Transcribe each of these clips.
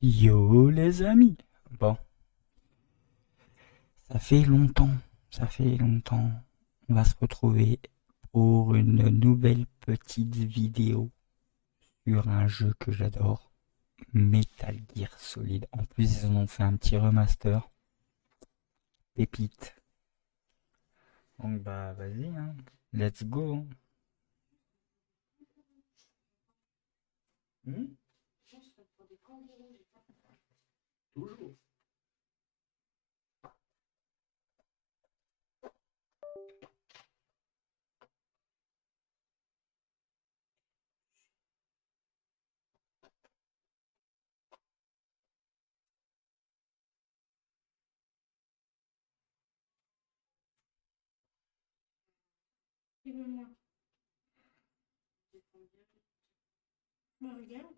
Yo les amis. Bon, ça fait longtemps, ça fait longtemps. On va se retrouver pour une nouvelle petite vidéo sur un jeu que j'adore, Metal Gear Solid. En plus, ils en ont fait un petit remaster, pépite. Donc bah vas-y, hein. Let's go, hein. Hmm. Toujours. Bah, regarde,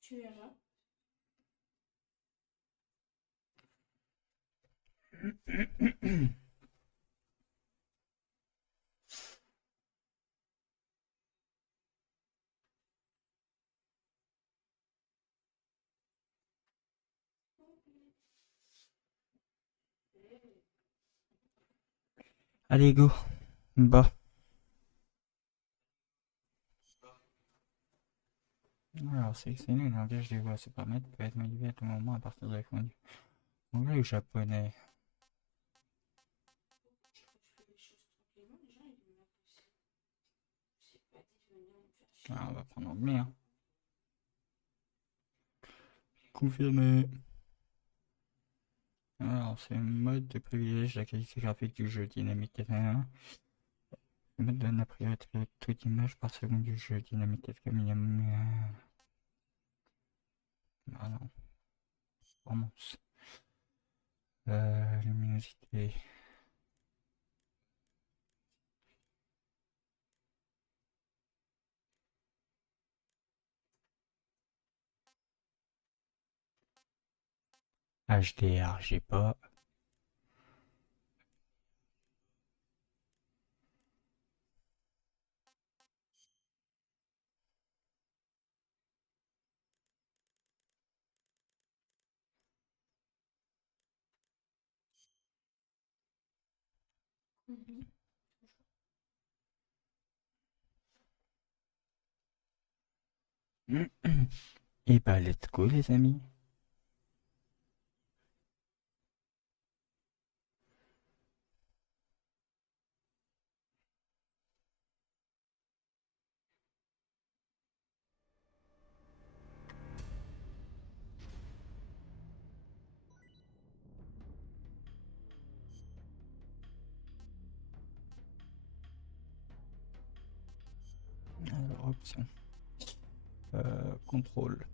tu verras. Allez go. Bah. Alors sélectionner le langage des voix se permettre peut être modifié à tout moment à partir de la commande. Anglais ou japonais? Je fais les choses tranquillement, les gens ils vont m'imposer. C'est pas dit de venir me faire Ah, chier. on va prendre anglais, hein. Confirmé. Alors, c'est un mode de privilège la qualité graphique du jeu dynamique 81. Le mode donne la priorité à toute image par seconde du jeu dynamique 4 minimum. Ah non, performance. Luminosité. HDR, j'ai pas. Mhm. Et bah, let's go, les amis. Alors, option. Contrôle.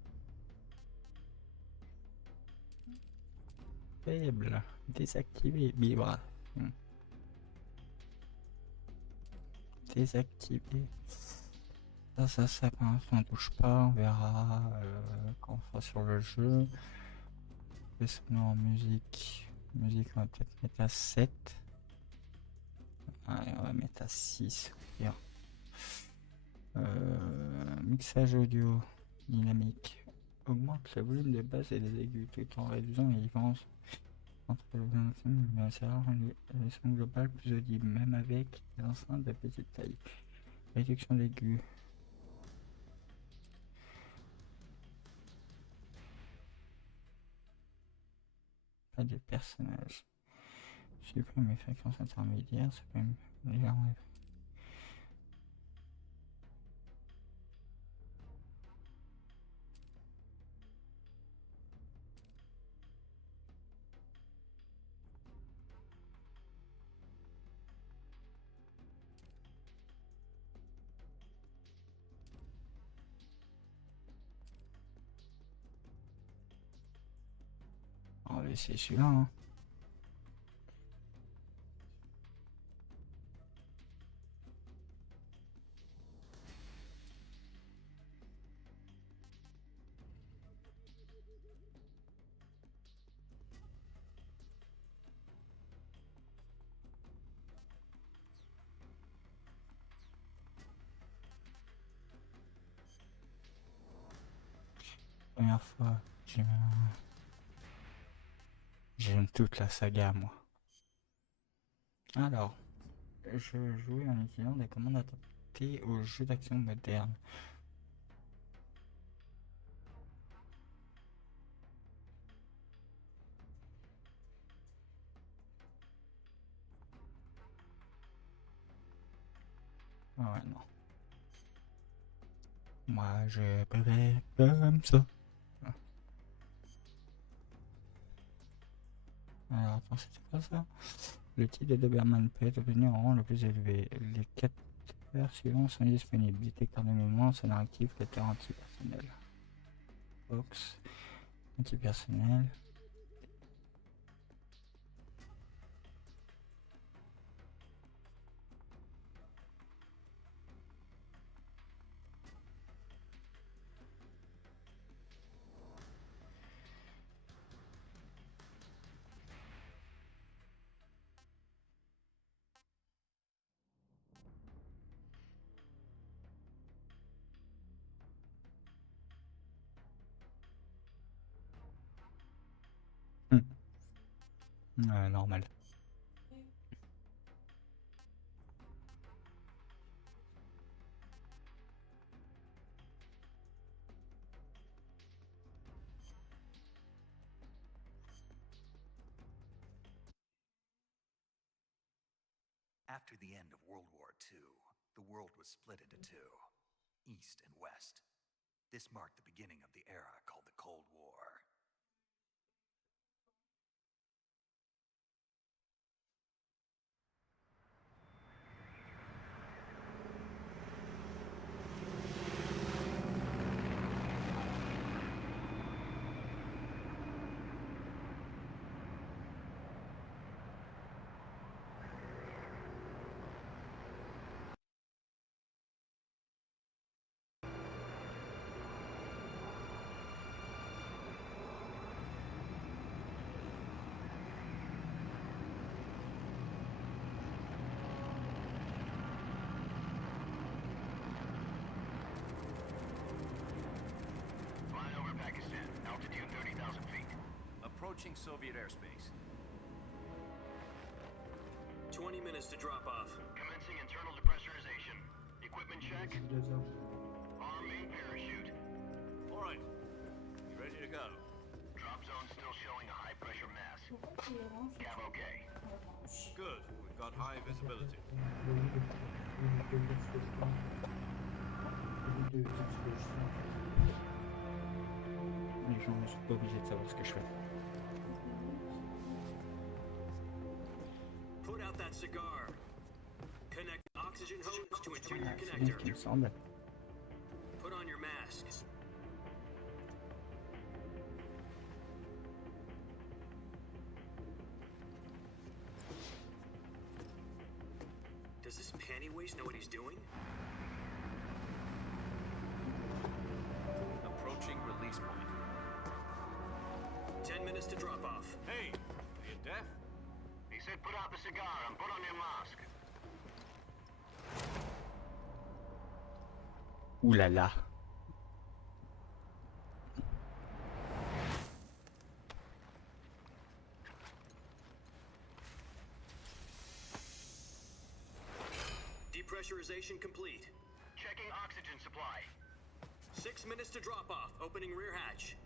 Faible. Désactiver. Vibration. Désactiver. Ça, pour l'instant, on touche pas. On verra quand on sera sur le jeu. Laisse-nous en musique. Musique, on va peut-être mettre à 7. Allez, on va mettre à 6. Mixage audio dynamique. Augmente le volume de basse et des aigus tout en réduisant les différences entre le son global plus audible, même avec des enceintes de petite taille. Réduction d'aigus. Pas de personnage. Supprime les fréquences intermédiaires, supprime légèrement les... On va laisser celui-là, hein. Première fois. J'aime toute la saga, moi. Alors, je jouais en utilisant des commandes adaptées aux jeux d'action modernes. Ouais, non. Moi, je préfère comme ça. Alors, attends, c'était quoi ça? Le titre de Doberman peut être obtenu en rang le plus élevé. Les 4 paires suivants sont disponibles. Détecteur de mouvement, sonore actif, lecteur antipersonnel. Box, antipersonnel. Normal. After the end of World War II, the world was split into two, East and West. This marked the beginning of the era called the Cold War. Approaching Soviet airspace. 20 minutes to drop off. Commencing internal depressurization. Equipment check. Arm main parachute. All right. Ready to go. Drop zone still showing a high pressure mass. Cav okay. Good. We've got high visibility. Les gens ne sont pas obligés de savoir ce que je fais. Put out that cigar. Connect oxygen hose to interior C'est bien ce qui me connector. semble. Put on your masks. Does this panty waste know what he's doing? Approaching release point. 10 minutes to drop off. Hey, are you deaf? He said put out the cigar and put on your mask. Ouh là là. Depressurization complete. Checking oxygen supply. 6 minutes to drop off. Opening rear hatch.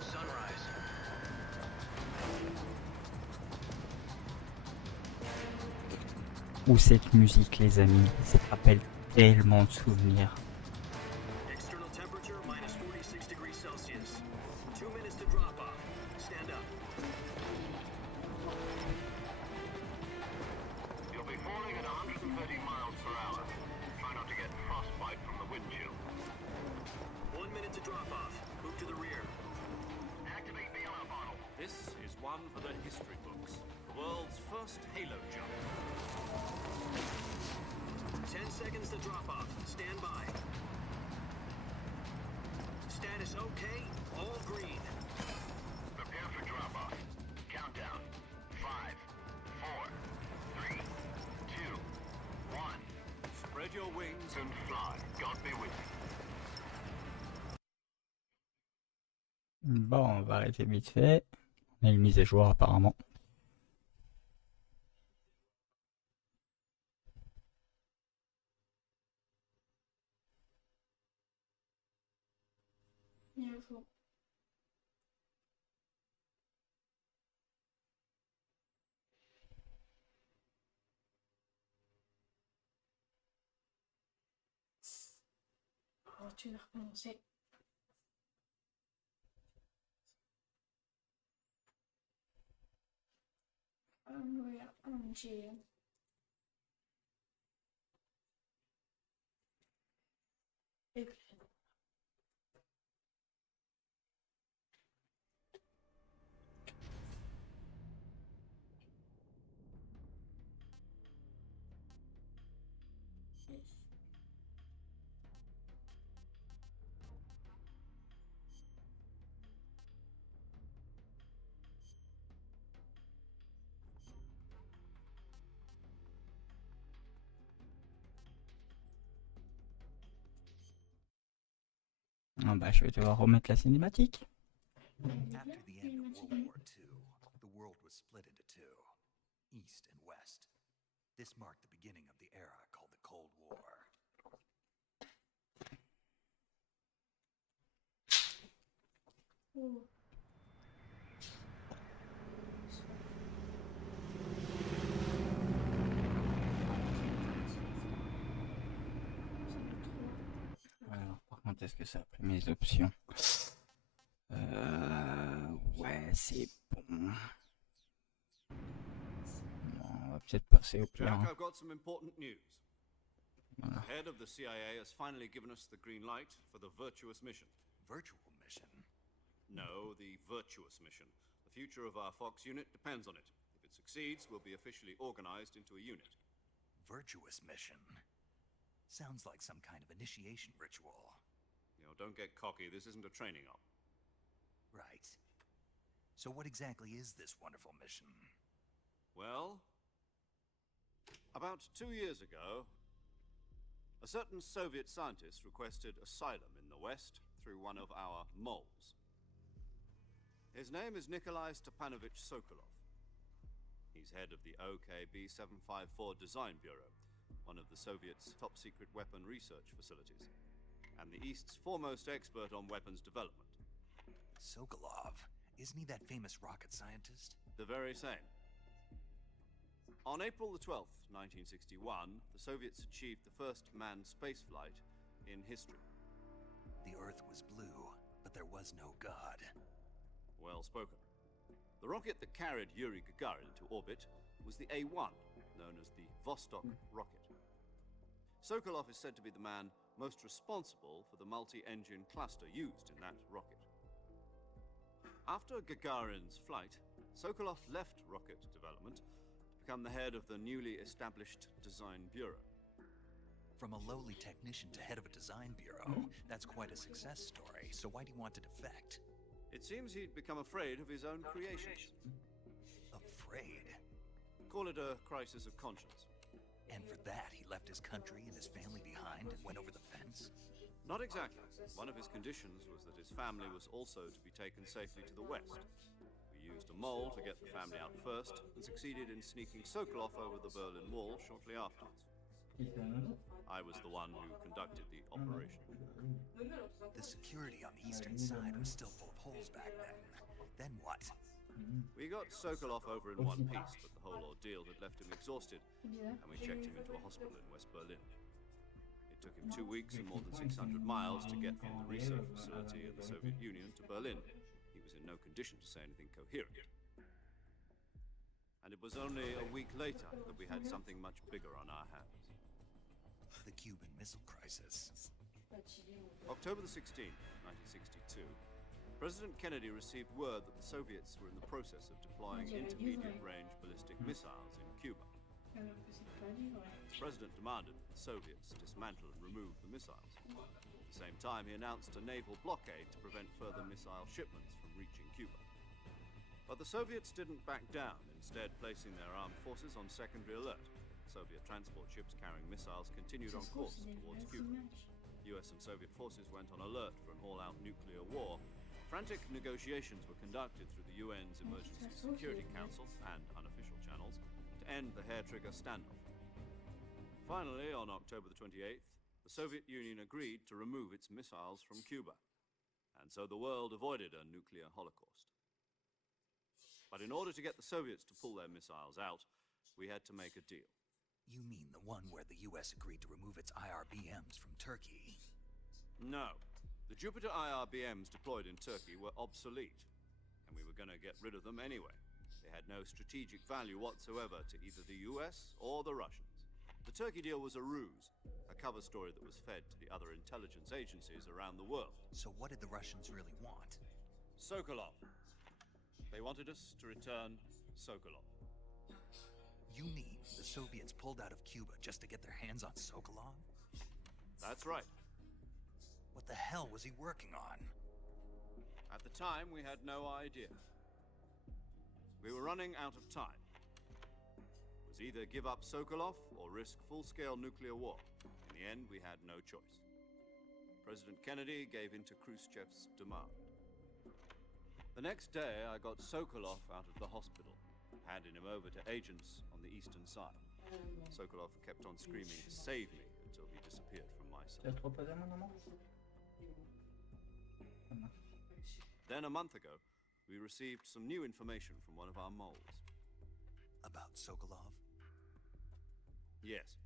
Sunrise. Ou cette musique, les amis, ça rappelle tellement de souvenirs. External temperature minus 46 degrees Celsius. 2 minutes to drop off. Stand up. You'll be falling at 130 miles per hour. Try not to get frostbite from the wind chill. 1 minute to drop off. Move to the rear. Activate bailout bottle. This is one for the history books. The world's first halo jump. 10 seconds to drop off. Stand by. Status okay. All green. Prepare for drop off. Countdown. 5, 4, 3, Bon, on va arrêter vite fait. On a une mise à jour apparemment. Il faut. Oh, tu vas recommencer. Voilà, j'ai. Et puis. Ah bah, je vais devoir remettre la cinématique. After the end of World War II, the world was split into two, East and West. This marked the beginning of the era called the Cold War. Oh. Alors, par contre, est-ce que ça a pris mes options? Ouais, c'est bon. Bon, on va peut-être passer au plan. Jack, I've got some important news. Voilà. The head of the CIA has finally given us the green light for the virtuous mission. Virtual mission? No, the virtuous mission. The future of our Fox unit depends on it. If it succeeds, we'll be officially organized into a unit. Virtuous mission? Sounds like some kind of initiation ritual. You know, don't get cocky. This isn't a training op. Right. So what exactly is this wonderful mission? Well, about 2 years ago, a certain Soviet scientist requested asylum in the West through one of our moles. His name is Nikolai Stepanovich Sokolov. He's head of the OKB 754 Design Bureau, one of the Soviets' top-secret weapon research facilities, and the East's foremost expert on weapons development. Sokolov? Isn't he that famous rocket scientist? The very same. On April the 12th, 1961, the Soviets achieved the first manned spaceflight in history. The Earth was blue, but there was no God. Well spoken. The rocket that carried Yuri Gagarin to orbit was the A-1, known as the Vostok rocket. Sokolov is said to be the man most responsible for the multi-engine cluster used in that rocket. After Gagarin's flight, Sokolov left rocket development to become the head of the newly established Design Bureau. From a lowly technician to head of a design bureau, that's quite a success story, so why do you want to defect? It seems he'd become afraid of his own creations. Afraid? Call it a crisis of conscience. And for that, he left his country and his family behind and went over the fence? Not exactly. One of his conditions was that his family was also to be taken safely to the west. We used a mole to get the family out first, and succeeded in sneaking Sokolov over the Berlin Wall shortly afterwards. I was the one who conducted the operation. The security on the eastern side was still full of holes back then. Then what? We got Sokolov over in one piece, but the whole ordeal had left him exhausted, and we checked him into a hospital in West Berlin. It took him 2 weeks and more than 600 miles to get from the research facility in the Soviet Union to Berlin. He was in no condition to say anything coherent. And it was only a week later that we had something much bigger on our hands. The Cuban Missile Crisis. October the 16th, 1962, President Kennedy received word that the Soviets were in the process of deploying intermediate-range ballistic missiles in Cuba. The President demanded that the Soviets dismantle and remove the missiles. At the same time, he announced a naval blockade to prevent further missile shipments from reaching Cuba. But the Soviets didn't back down, instead placing their armed forces on secondary alert. Soviet transport ships carrying missiles continued on course towards Cuba. US and Soviet forces went on alert for an all-out nuclear war, Frantic negotiations were conducted through the UN's Emergency Security Council and unofficial channels to end the hair-trigger standoff. Finally, on October the 28th, the Soviet Union agreed to remove its missiles from Cuba, and so the world avoided a nuclear holocaust. But in order to get the Soviets to pull their missiles out, we had to make a deal. You mean the one where the US agreed to remove its IRBMs from Turkey? No. The Jupiter IRBMs deployed in Turkey were obsolete, and we were going to get rid of them anyway. They had no strategic value whatsoever to either the US or the Russians. The Turkey deal was a ruse, a cover story that was fed to the other intelligence agencies around the world. So what did the Russians really want? Sokolov. They wanted us to return Sokolov. You mean the Soviets pulled out of Cuba just to get their hands on Sokolov? That's right. What the hell was he working on? At the time, we had no idea. We were running out of time. It was either give up Sokolov or risk full-scale nuclear war. In the end, we had no choice. President Kennedy gave in to Khrushchev's demand. The next day, I got Sokolov out of the hospital, handing him over to agents on the eastern side. Sokolov kept on screaming, "Save me," until he disappeared from my sight. Then a month ago, we received some new information from one of our moles. About Sokolov? Yes.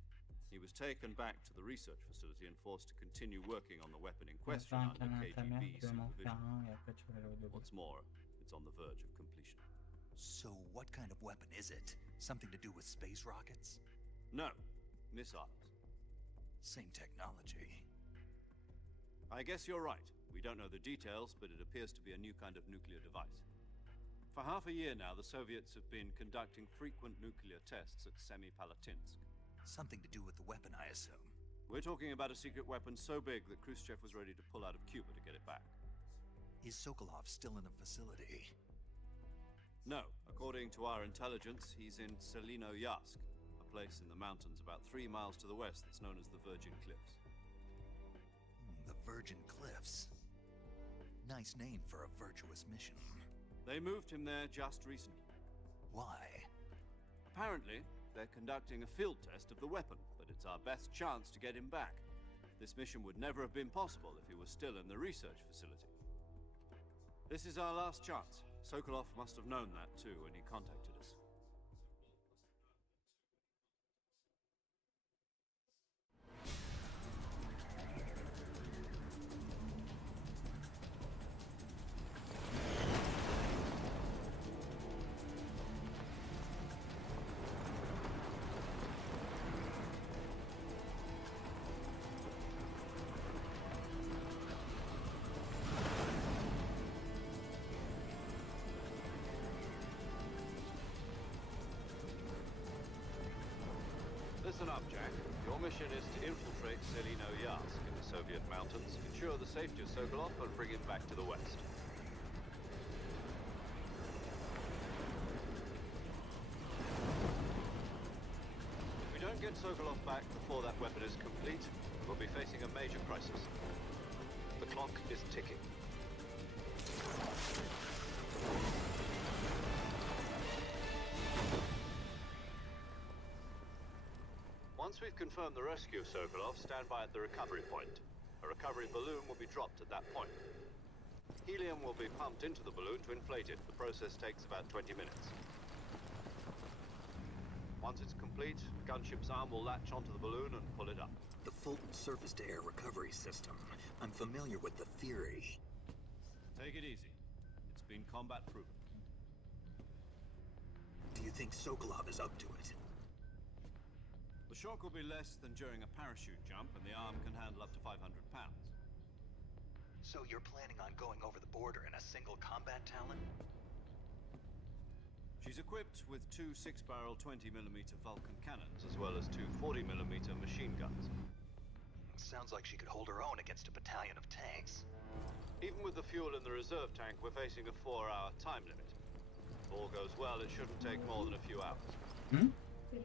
He was taken back to the research facility and forced to continue working on the weapon in question under KGB supervision. What's more, it's on the verge of completion. So what kind of weapon is it? Something to do with space rockets? No, missiles. Same technology. I guess you're right. We don't know the details, but it appears to be a new kind of nuclear device. For half a year now, the Soviets have been conducting frequent nuclear tests at Semipalatinsk. Something to do with the weapon, I assume. We're talking about a secret weapon so big that Khrushchev was ready to pull out of Cuba to get it back. Is Sokolov still in the facility? No. According to our intelligence, he's in Selino-Yarsk, a place in the mountains about 3 miles to the west that's known as the Virgin Cliffs. The Virgin Cliffs. Nice name for a virtuous mission. They moved him there just recently. Why? Apparently, they're conducting a field test of the weapon, but it's our best chance to get him back. This mission would never have been possible if he was still in the research facility. This is our last chance. Sokolov must have known that too when he contacted us. Listen up, Jack. Your mission is to infiltrate Selino-Yarsk in the Soviet mountains, ensure the safety of Sokolov, and bring him back to the west. If we don't get Sokolov back before that weapon is complete, we'll be facing a major crisis. The clock is ticking. Once we've confirmed the rescue of Sokolov, stand by at the recovery point. A recovery balloon will be dropped at that point. Helium will be pumped into the balloon to inflate it. The process takes about 20 minutes. Once it's complete, the gunship's arm will latch onto the balloon and pull it up. The Fulton surface-to-air recovery system. I'm familiar with the theory. Take it easy. It's been combat proven. Do you think Sokolov is up to it? The shock will be less than during a parachute jump, and the arm can handle up to 500 pounds. So you're planning on going over the border in a single combat Talon? She's equipped with 2 6-barrel 20mm Vulcan cannons, as well as 2 40mm machine guns. Sounds like she could hold her own against a battalion of tanks. Even with the fuel in the reserve tank, we're facing a 4-hour time limit. If all goes well, it shouldn't take more than a few hours.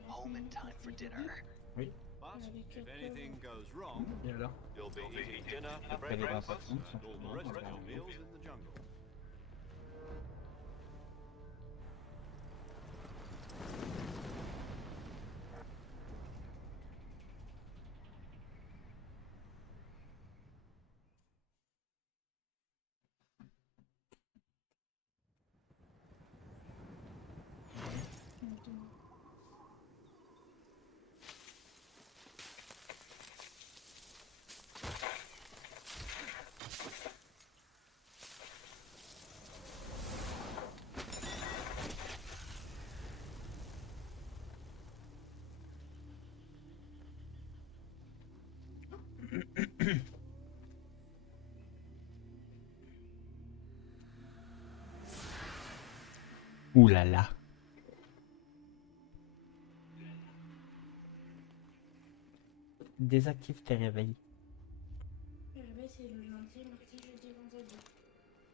Home in time for dinner. Oui. But if anything goes wrong, Et alors? you'll be eating dinner, breakfast, and all the rest of your meals in the jungle. Ouh là là. Désactive tes réveils. Le réveil, c'est le lundi, mardi, jeudi, vendredi.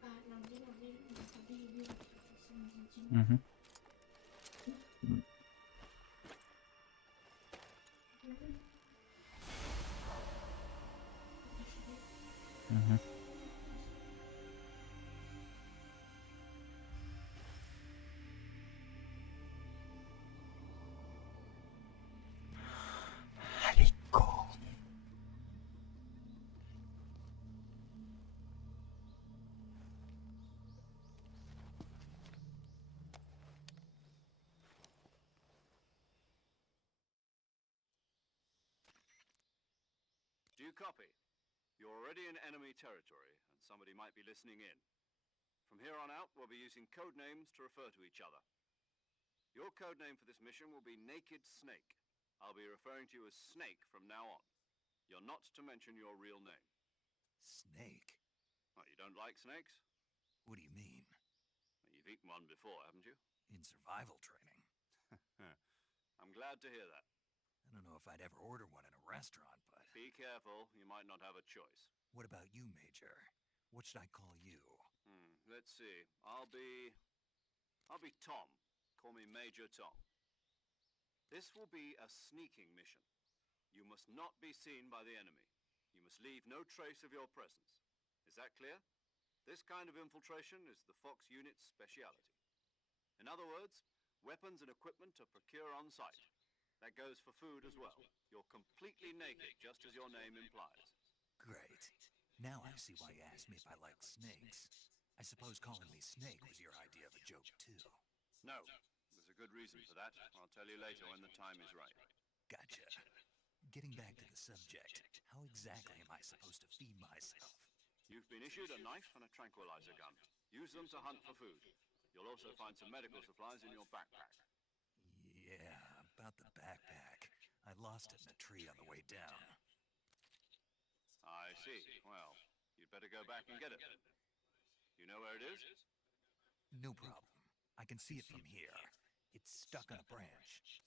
Ah, lundi, mardi, mercredi, jeudi, vendredi, samedi, dimanche. Mhm. Mhm. Allez, go. Do you copy? You're already in enemy territory, and somebody might be listening in. From here on out, we'll be using code names to refer to each other. Your code name for this mission will be Naked Snake. I'll be referring to you as Snake from now on. You're not to mention your real name. Snake? Oh, you don't like snakes? What do you mean? You've eaten one before, haven't you? In survival training? I'm glad to hear that. I don't know if I'd ever order one in a restaurant, but... Be careful, you might not have a choice. What about you, Major? What should I call you? Let's see. I'll be Tom. Call me Major Tom. This will be a sneaking mission. You must not be seen by the enemy. You must leave no trace of your presence. Is that clear? This kind of infiltration is the Fox unit's speciality. In other words, weapons and equipment are procured on site. That goes for food as well. You're completely naked, just as your name implies. Great. Now I see why you asked me if I like snakes. I suppose calling me Snake was your idea of a joke, too. No, there's a good reason for that. I'll tell you later when the time is right. Gotcha. Getting back to the subject, how exactly am I supposed to feed myself? You've been issued a knife and a tranquilizer gun. Use them to hunt for food. You'll also find some medical supplies in your backpack. Yeah, about the backpack. I lost it in a tree on the way down. I see. Well, you'd better go back and get it then. You know where it is? No problem. I can see it from here. It's stuck on a branch.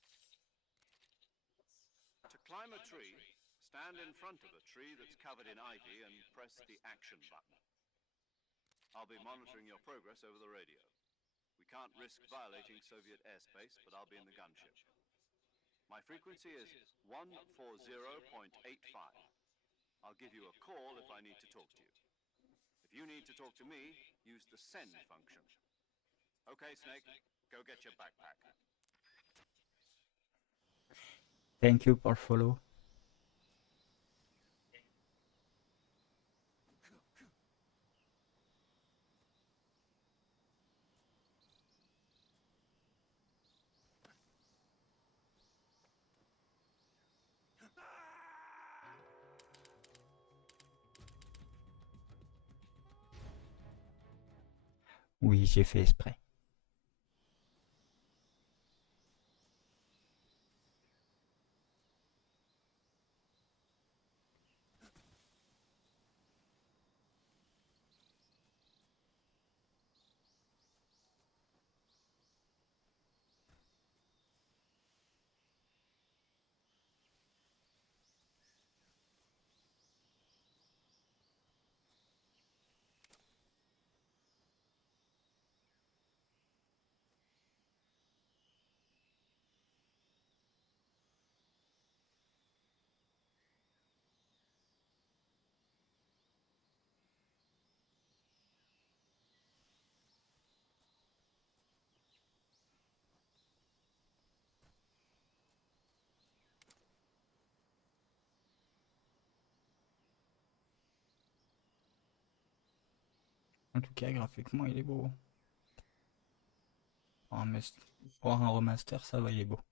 To climb a tree, stand in front of a tree that's covered in ivy and press the action button. I'll be monitoring your progress over the radio. We can't risk violating Soviet airspace, but I'll be in the gunship. My frequency is 140.85. I'll give you a call if I need to talk to you. If you need to talk to me, use the send function. Okay, Snake, go get your backpack. Thank you for follow. Oui, j'ai fait exprès. En tout cas, graphiquement, il est beau. Pour un remaster, ça va, il est beau.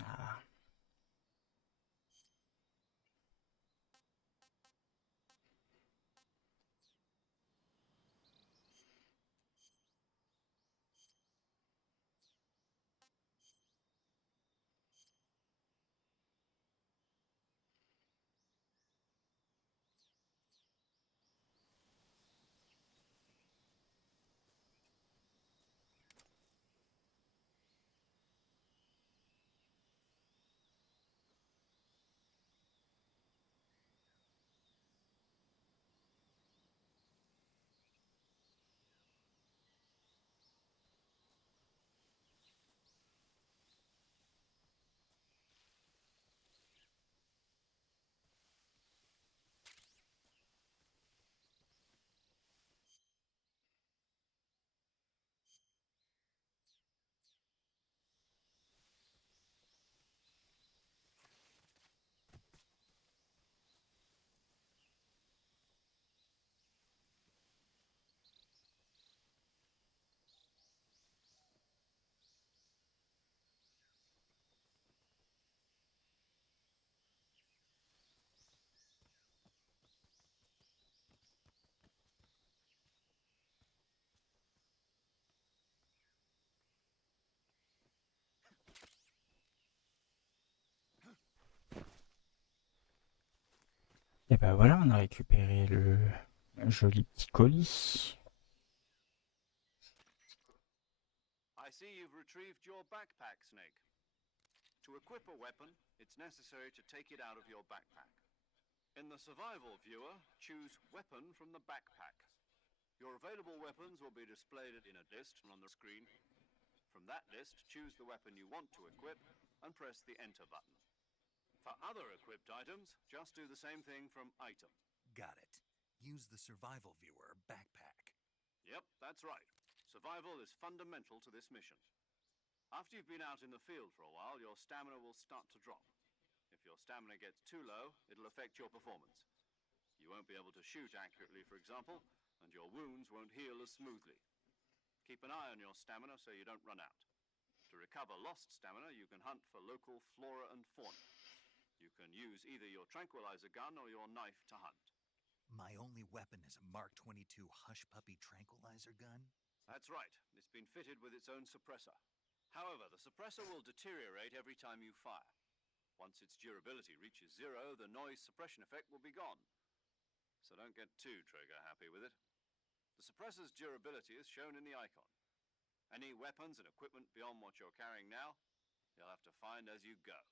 Ah. Et ben voilà, on a récupéré le joli petit colis. I see you've retrieved your backpack, Snake. To equip a weapon, it's necessary to take it out of your backpack. In the survival viewer, choose Weapon from the backpack. Your available weapons will be displayed in a list on the screen. From that list, choose the weapon you want to equip and press the Enter button. For other equipped items, just do the same thing from Item. Got it. Use the survival viewer backpack. Yep, that's right. Survival is fundamental to this mission. After you've been out in the field for a while, your stamina will start to drop. If your stamina gets too low, it'll affect your performance. You won't be able to shoot accurately, for example, and your wounds won't heal as smoothly. Keep an eye on your stamina so you don't run out. To recover lost stamina, you can hunt for local flora and fauna. You can use either your tranquilizer gun or your knife to hunt. My only weapon is a Mark 22 Hush Puppy tranquilizer gun? That's right. It's been fitted with its own suppressor. However, the suppressor will deteriorate every time you fire. Once its durability reaches 0, the noise suppression effect will be gone. So don't get too trigger happy with it. The suppressor's durability is shown in the icon. Any weapons and equipment beyond what you're carrying now, you'll have to find as you go.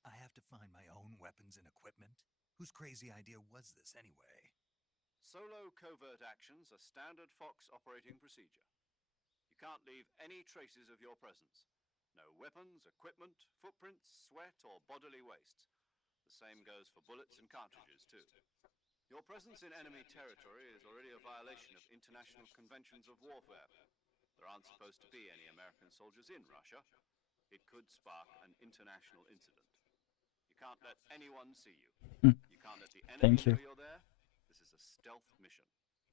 I have to find my own weapons and equipment? Whose crazy idea was this anyway? Solo covert actions are standard Fox operating procedure. You can't leave any traces of your presence. No weapons, equipment, footprints, sweat, or bodily waste. The same goes for bullets and cartridges, too. Your presence in enemy territory is already a violation of international conventions of warfare. There aren't supposed to be any American soldiers in Russia. It could spark an international incident. You can't let anyone see you. You can't let the enemy know you're there. This is a stealth mission.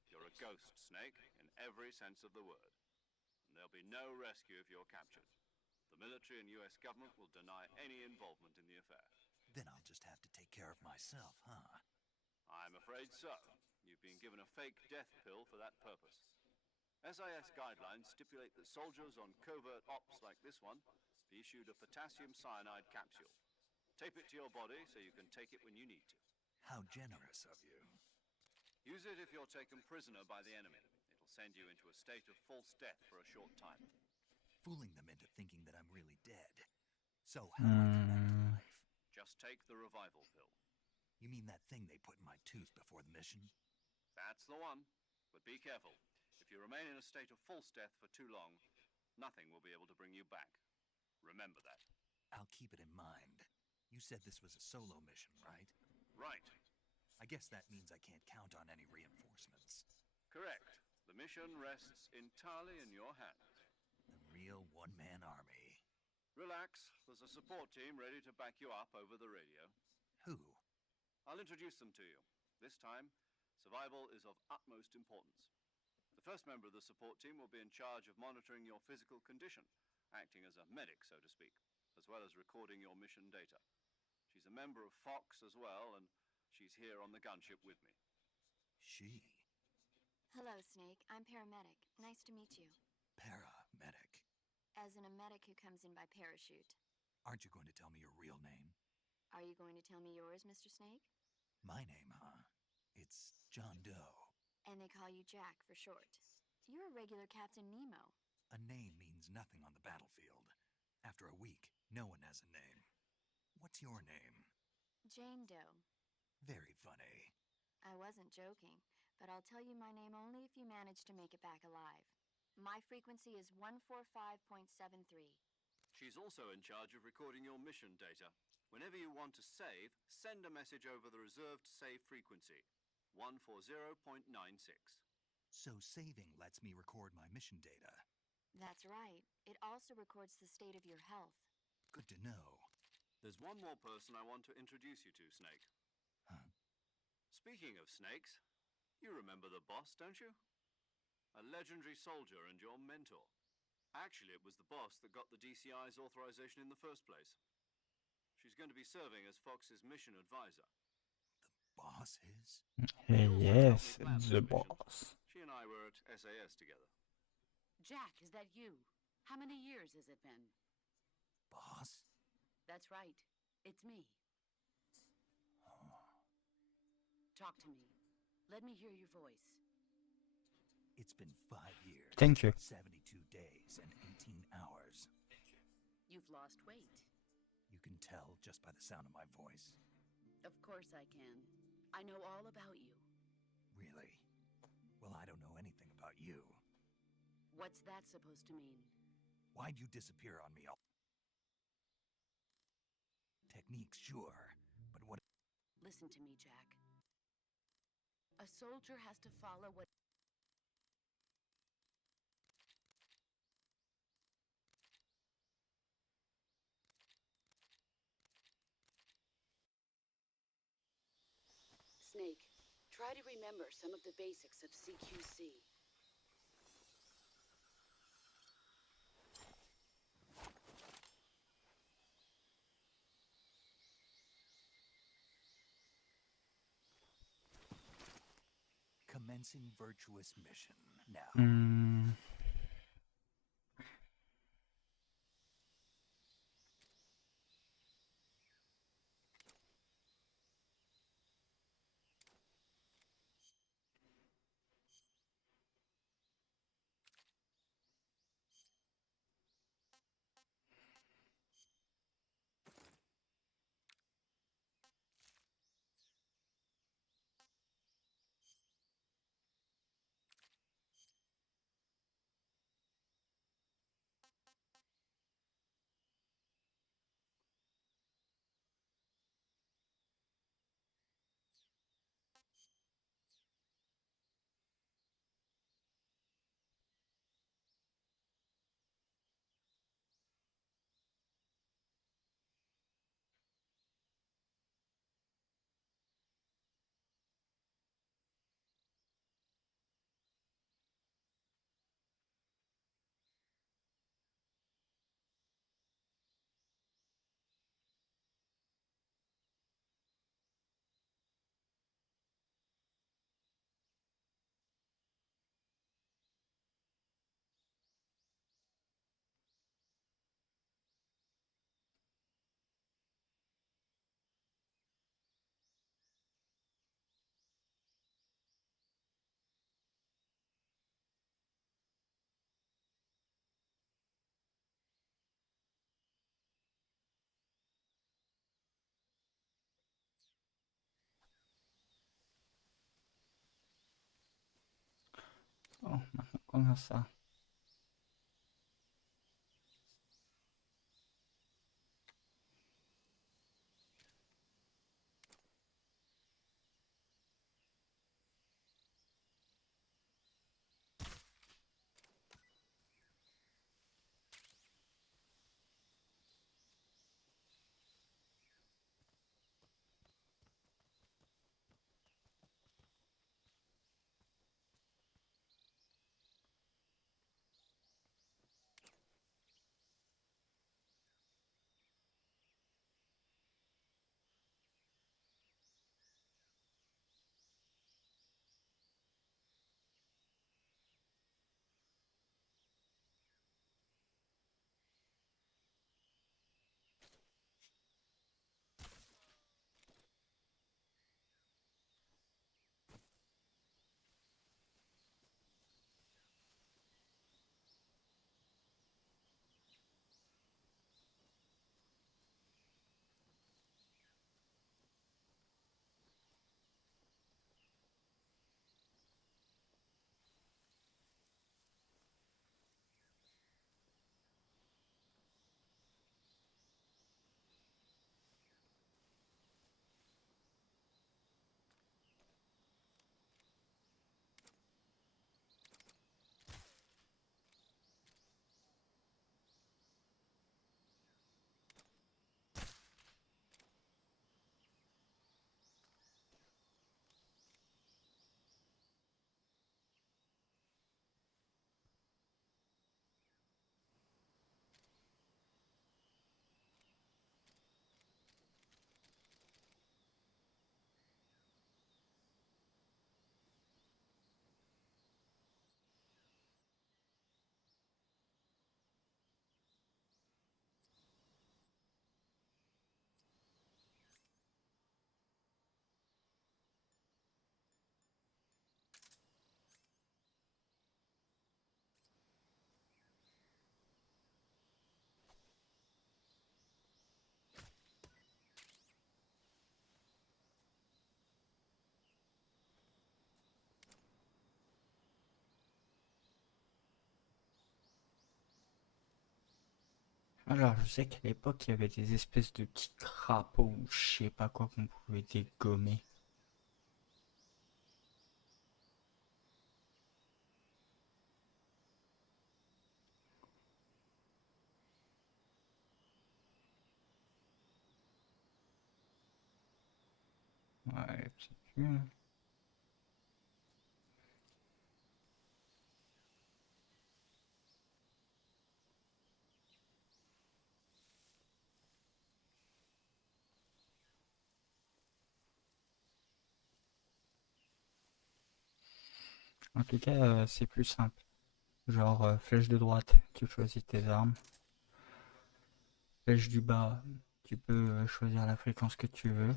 You're a ghost, Snake, in every sense of the word. And there'll be no rescue if you're captured. The military and US government will deny any involvement in the affair. Then I'll just have to take care of myself, huh? I'm afraid so. You've been given a fake death pill for that purpose. SIS guidelines stipulate that soldiers on covert ops like this one be issued a potassium cyanide capsule. Tape it to your body so you can take it when you need to. How generous of you. Use it if you're taken prisoner by the enemy. It'll send you into a state of false death for a short time. Fooling them into thinking that I'm really dead. So how do I come back to life? Just take the revival pill. You mean that thing they put in my tooth before the mission? That's the one. But be careful. If you remain in a state of false death for too long, nothing will be able to bring you back. Remember that. I'll keep it in mind. You said this was a solo mission, right? Right. I guess that means I can't count on any reinforcements. Correct. The mission rests entirely in your hands. A real one-man army. Relax. There's a support team ready to back you up over the radio. Who? I'll introduce them to you. This time, survival is of utmost importance. The first member of the support team will be in charge of monitoring your physical condition, acting as a medic, so to speak, as well as recording your mission data. She's a member of Fox as well, and she's here on the gunship with me. She? Hello, Snake. I'm paramedic. Nice to meet you. Paramedic. As in a medic who comes in by parachute. Aren't you going to tell me your real name? Are you going to tell me yours, Mr. Snake? My name, huh? It's John Doe. And they call you Jack for short. You're a regular Captain Nemo. A name means nothing on the battlefield. After a week, no one has a name. What's your name? Jane Doe. Very funny. I wasn't joking, but I'll tell you my name only if you manage to make it back alive. My frequency is 145.73. She's also in charge of recording your mission data. Whenever you want to save, send a message over the reserved save frequency, 140.96. So saving lets me record my mission data. That's right. It also records the state of your health. Good to know. There's one more person I want to introduce you to, Snake. Huh? Speaking of snakes, you remember the boss, don't you? A legendary soldier and your mentor. Actually, it was the boss that got the DCI's authorization in the first place. She's going to be serving as Fox's mission advisor. The boss is? Yes, the boss. She and I were at SAS together. Jack, is that you? How many years has it been? Boss? That's right. It's me. Talk to me. Let me hear your voice. It's been 5 years. Thank you. 72 days and 18 hours. You've lost weight. You can tell just by the sound of my voice. Of course I can. I know all about you. Really? Well, I don't know anything about you. What's that supposed to mean? Why'd you disappear on me all? Techniques, sure, but what? Listen to me, Jack. A soldier has to follow what... Snake, try to remember some of the basics of CQC. Commencing virtuous mission now. Oh, maintenant qu'on a ça. Alors, je sais qu'à l'époque, il y avait des espèces de petits crapauds ou je sais pas quoi qu'on pouvait dégommer. Ouais, c'est plus. En tout cas, c'est plus simple. Genre, flèche de droite, tu choisis tes armes. Flèche du bas, tu peux choisir la fréquence que tu veux.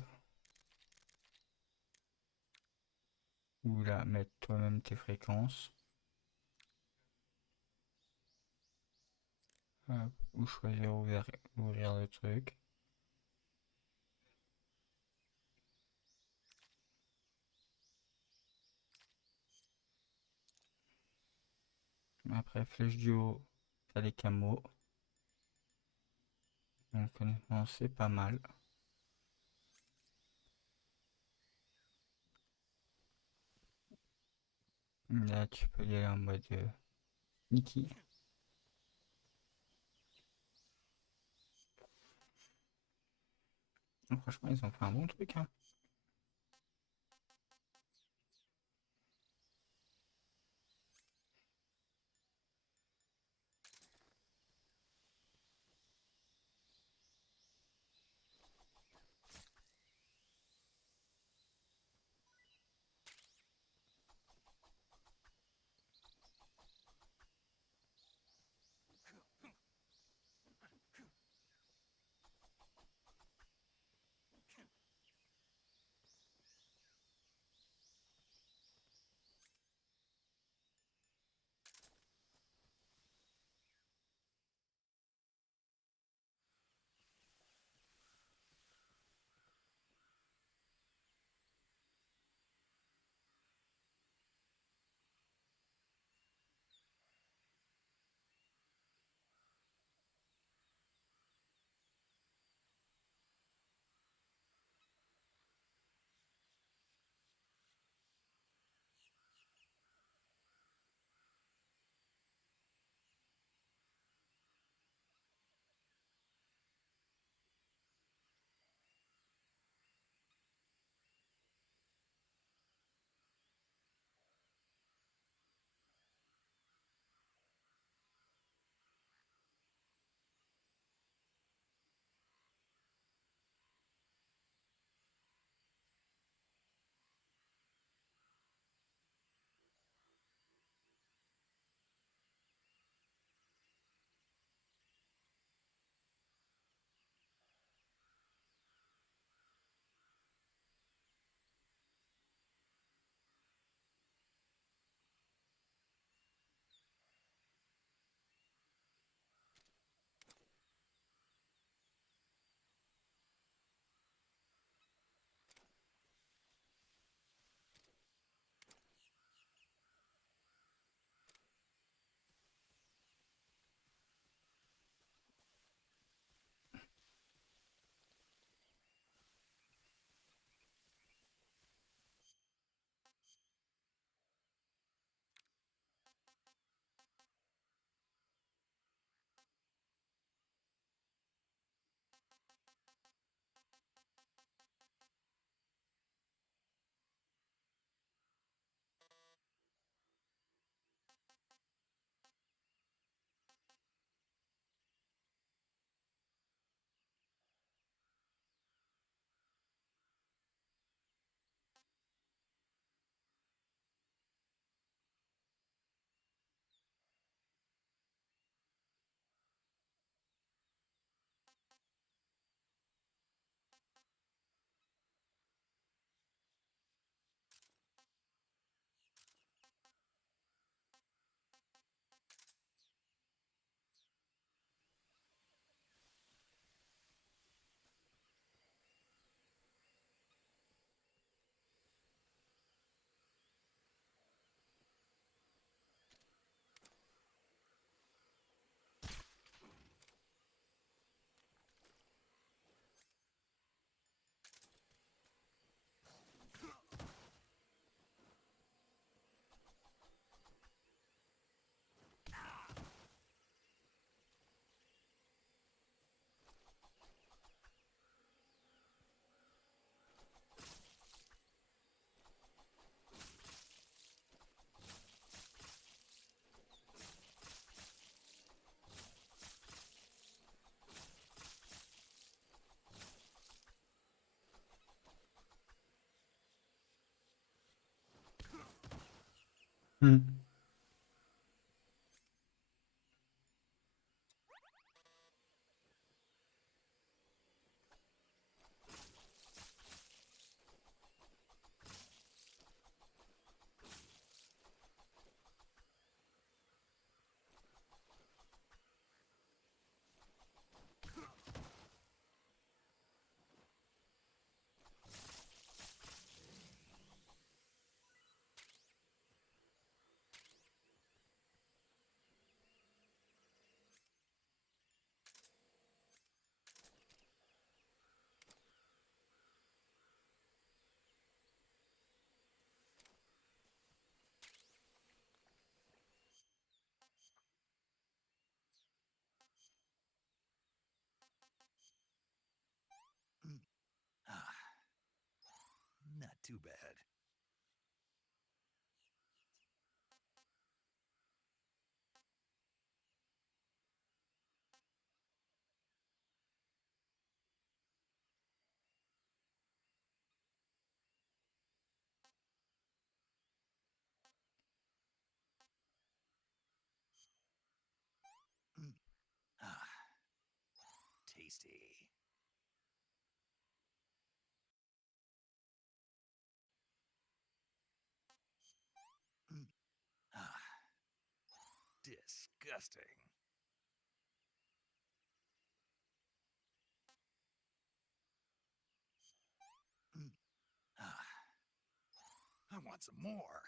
Ou là, mettre toi-même tes fréquences. Hop, ou choisir ouvrir le truc. Après, flèche du haut, t'as les camos. Donc honnêtement, c'est pas mal. Là, tu peux y aller en mode Mickey. Franchement, ils ont fait un bon truc, hein. Hmm. Not too bad. Tasty. Disgusting. I want some more.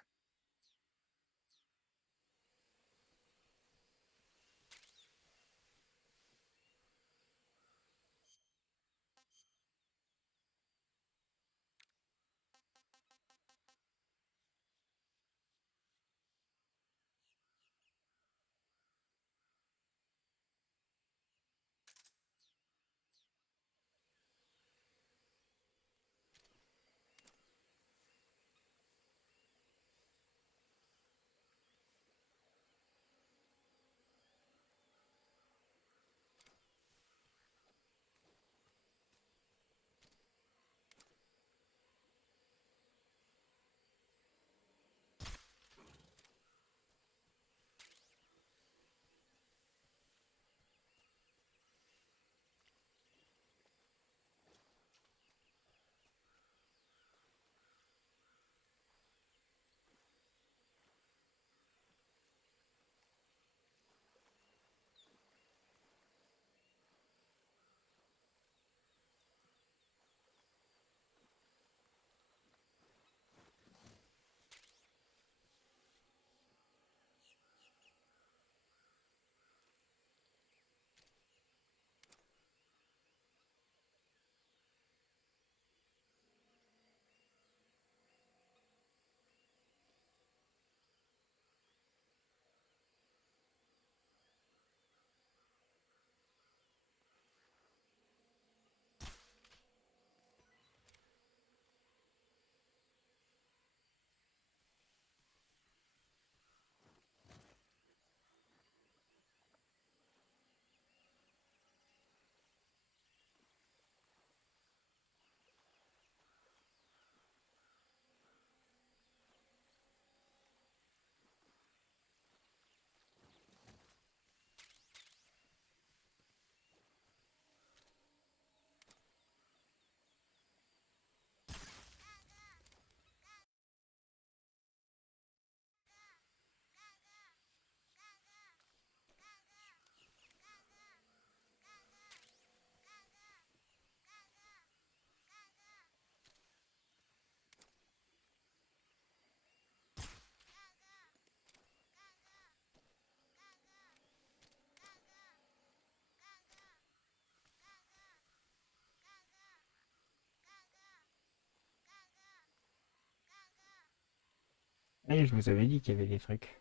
Et je vous avais dit qu'il y avait des trucs.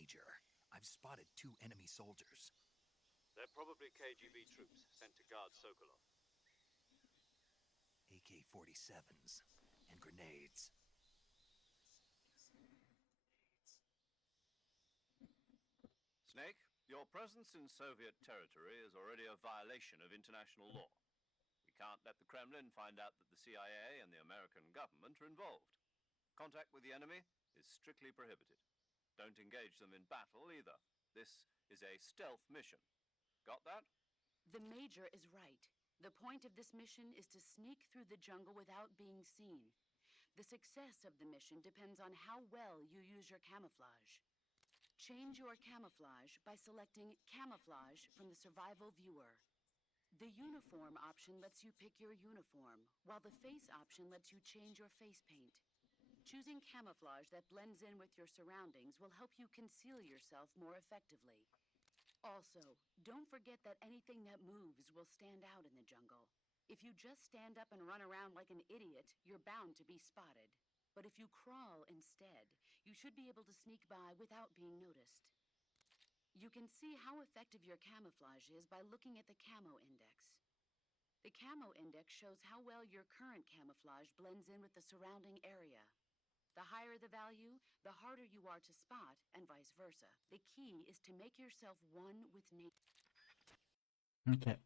Major. I've spotted 2 enemy soldiers. They're probably KGB troops sent to guard Sokolov. AK-47s and grenades. Snake, your presence in Soviet territory is already a violation of international law. We can't let the Kremlin find out that the CIA and the American government are involved. Contact with the enemy is strictly prohibited. Don't engage them in battle either. This is a stealth mission. Got that? The Major is right. The point of this mission is to sneak through the jungle without being seen. The success of the mission depends on how well you use your camouflage. Change your camouflage by selecting Camouflage from the Survival Viewer. The Uniform option lets you pick your uniform, while the Face option lets you change your face paint. Choosing camouflage that blends in with your surroundings will help you conceal yourself more effectively. Also, don't forget that anything that moves will stand out in the jungle. If you just stand up and run around like an idiot, you're bound to be spotted. But if you crawl instead, you should be able to sneak by without being noticed. You can see how effective your camouflage is by looking at the Camo Index. The Camo Index shows how well your current camouflage blends in with the surrounding area. The higher the value, the harder you are to spot, and vice versa. The key is to make yourself one with nature. Ok.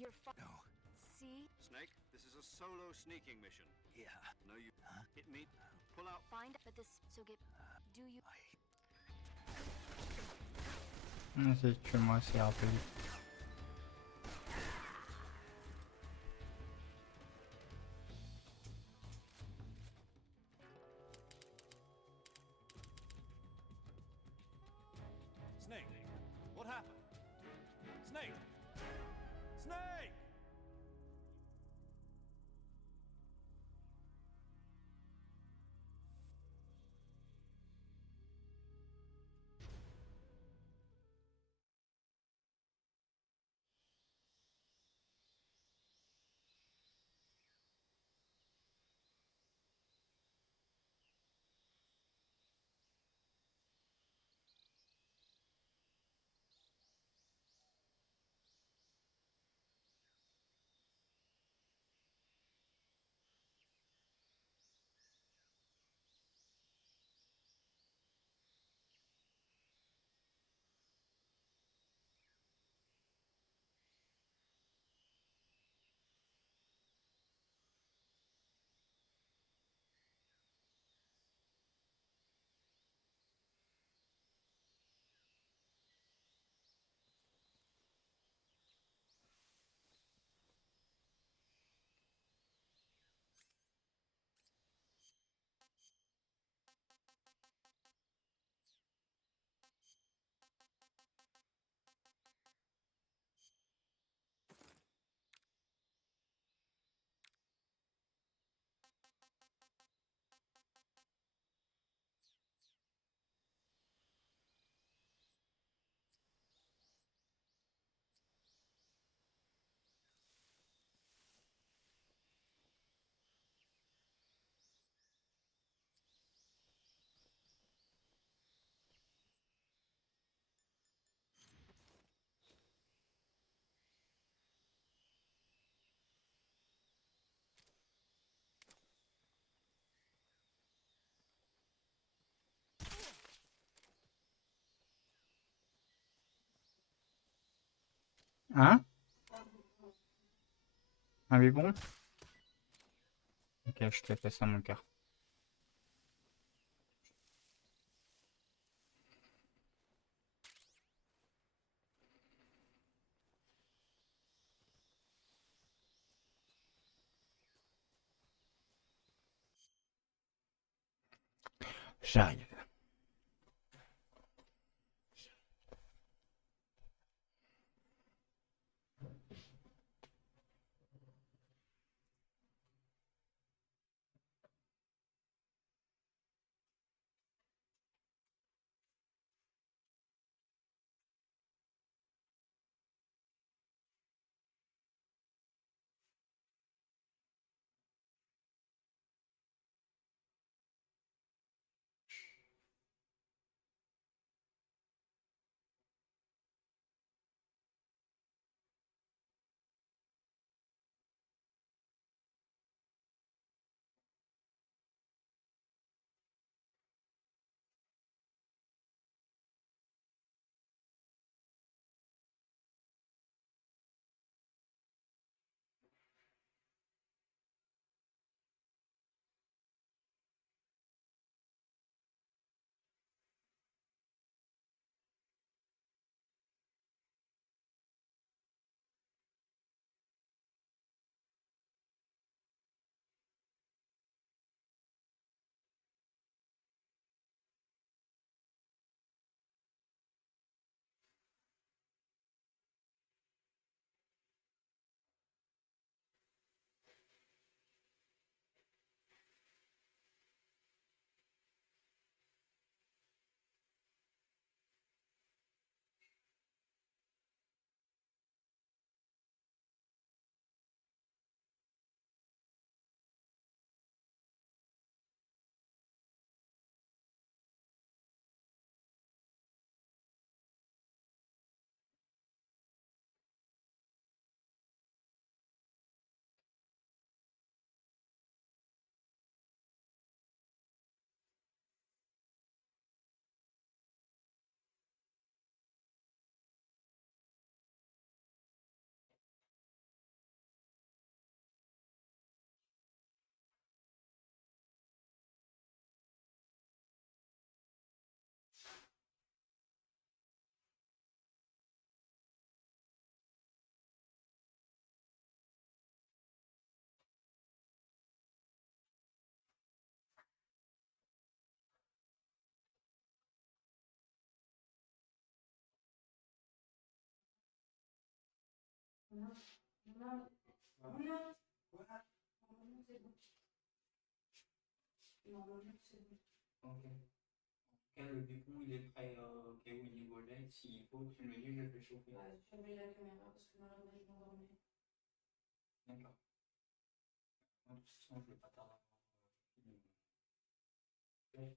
You're No. See? Snake, this is a solo sneaking mission. Yeah. No, you hit me. Pull out. Find but this so get do you C'est que moi c'est rappelé. Snake, what happened? Snake! Snake! Hein? Ah mais bon? Ok, je te fais ça mon cœur. J'arrive. Ok. Le bacon il est prêt au cas où il niveau lait. S'il faut, tu me dis, je le fais chauffer. Ouais, surveille la caméra parce que malheureusement je m'endormais. D'accord. De toute façon, je vais pas tarder. Ouais.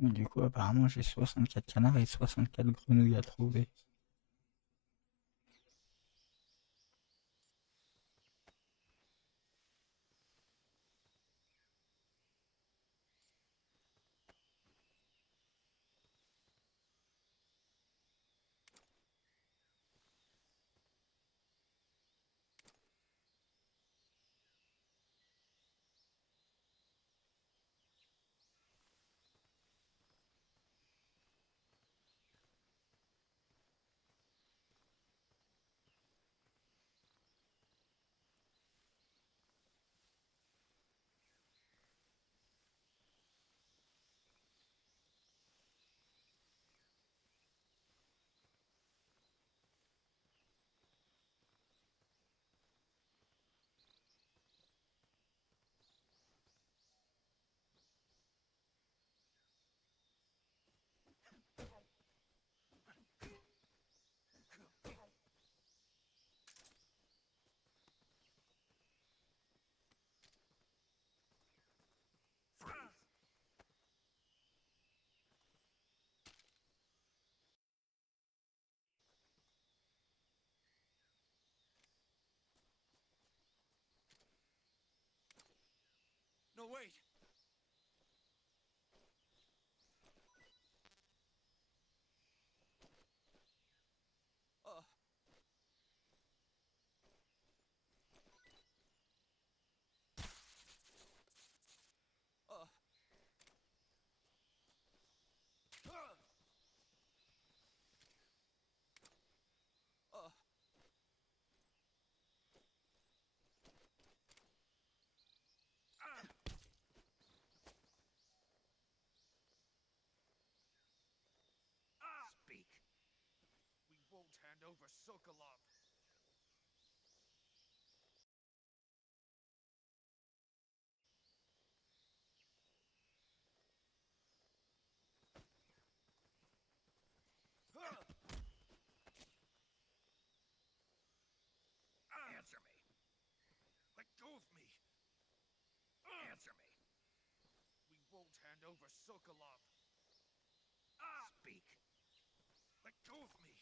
Du coup, apparemment, j'ai 64 canards et 64 grenouilles à trouver. wait! Speak. We won't hand over Sokolov. Answer me. Let go of me. Answer me. We won't hand over Sokolov. Speak. Let go of me.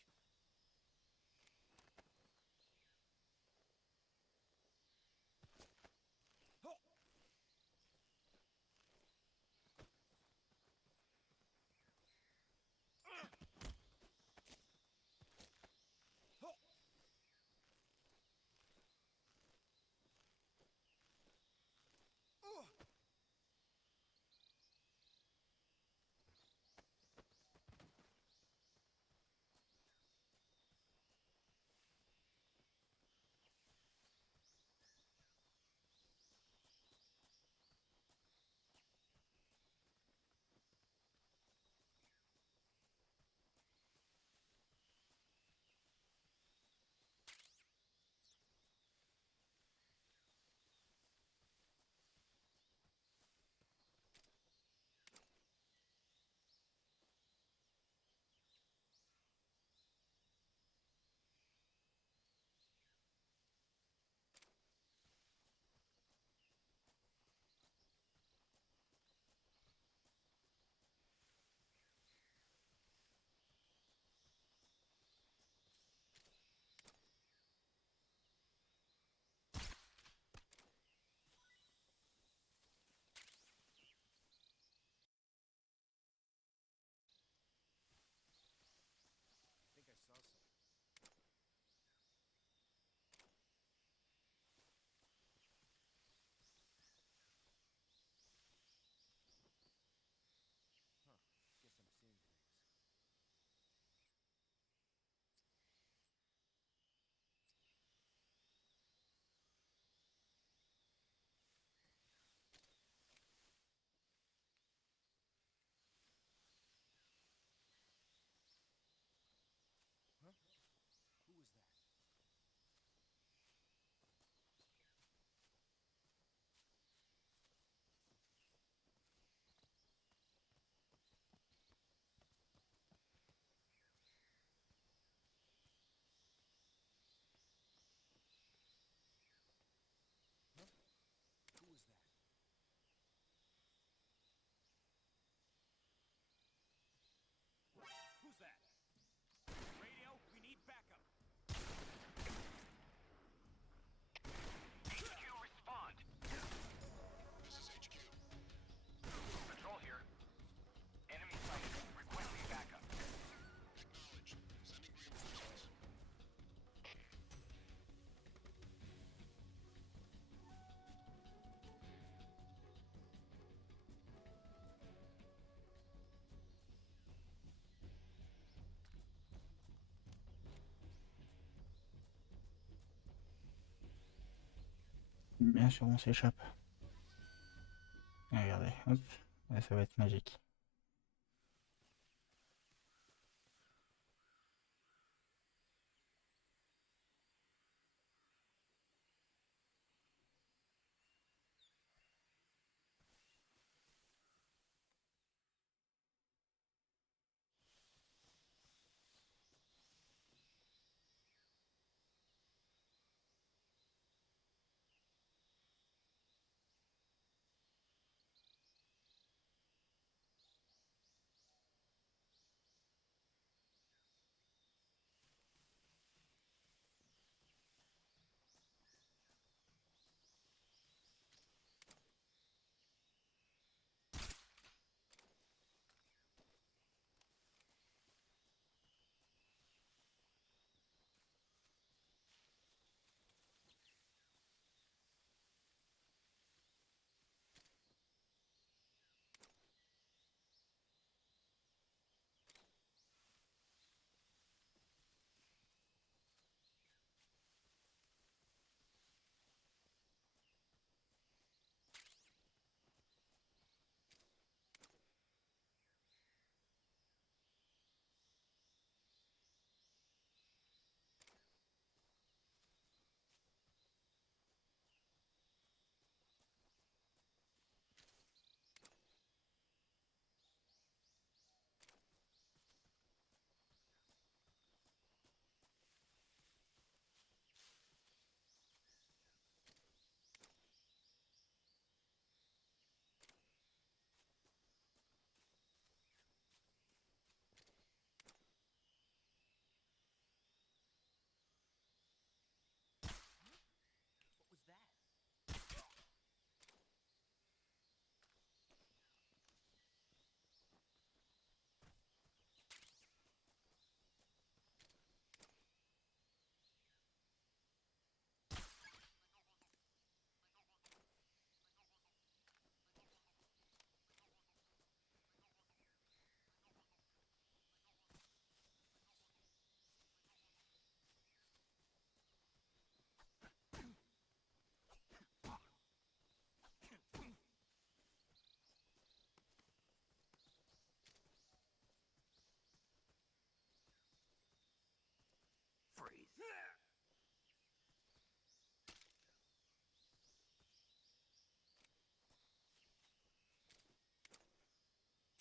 Bien sûr, on s'échappe. Regardez, hop, là, ça va être magique.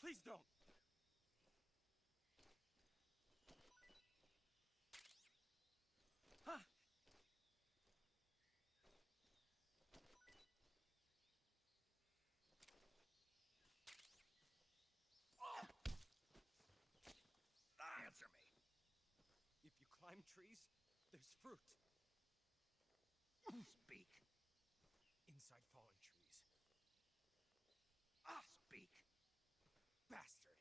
Please don't! Huh? Answer me. If you climb trees, there's fruit. Speak. Inside fallen trees. Speak. Bastard!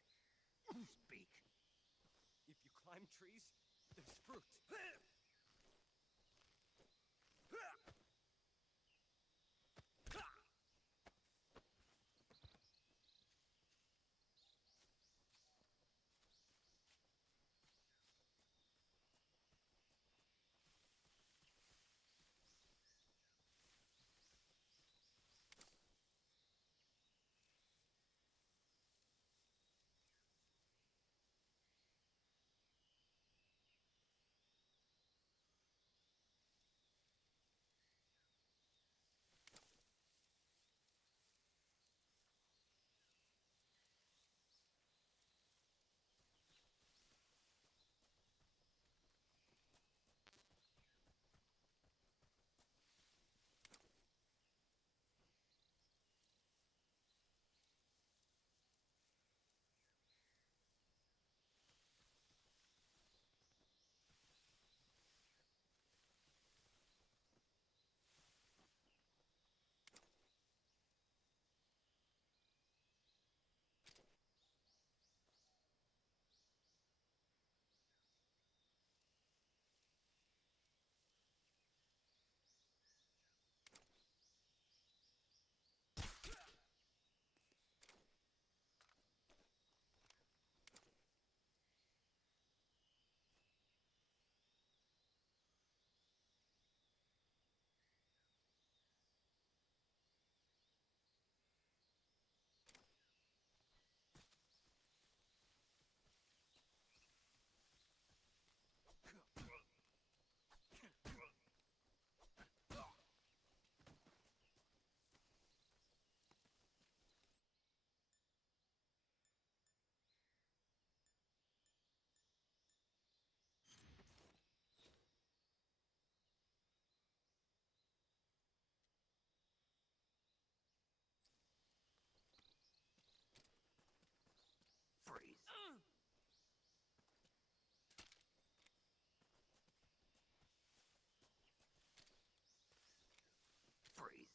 Speak. If you climb trees, there's fruit. Freeze. Freeze.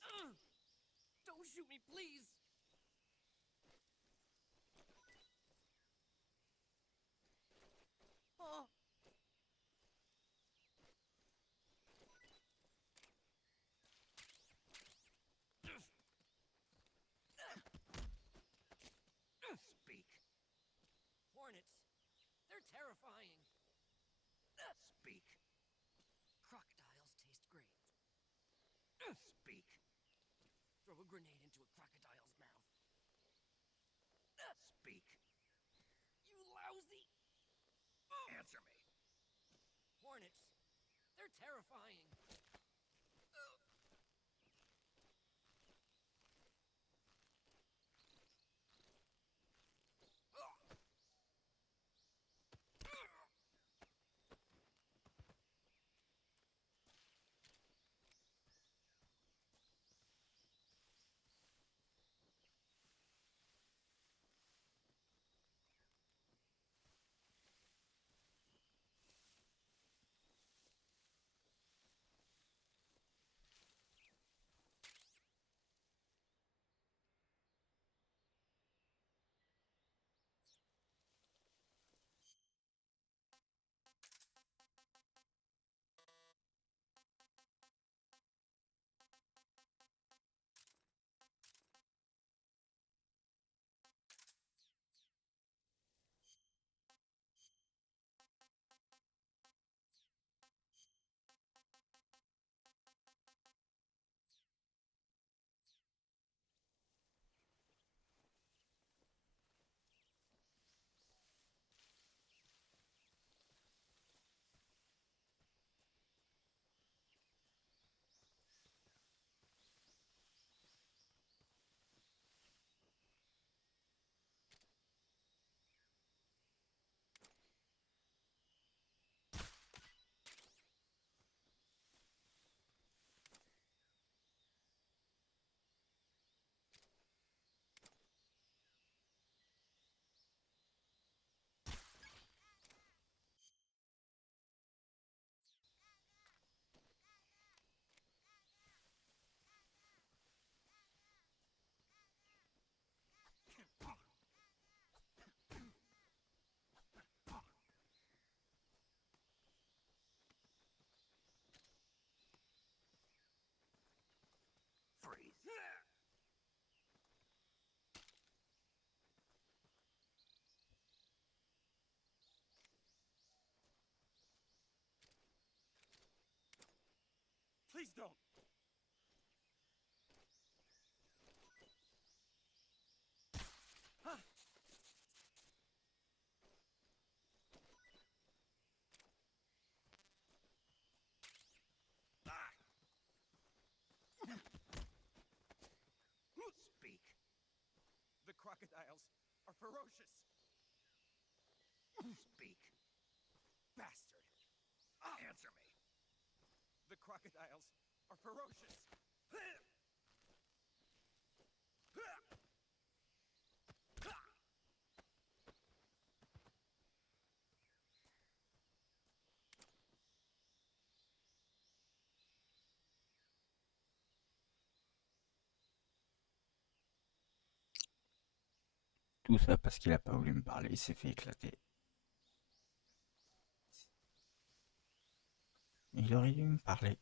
Don't shoot me, please! Oh! Speak. Hornets. They're terrifying. Speak. Crocodiles taste great. Speak. Throw a grenade into a crocodile's mouth. Speak. You lousy! Answer me. Hornets. They're terrifying. Please don't! Speak. The crocodiles are ferocious. Speak. Bastard. Answer me. The crocodiles are ferocious. Tout ça parce qu'il a pas voulu me parler, il s'est fait éclater. Il aurait dû me parler.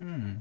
Hmm.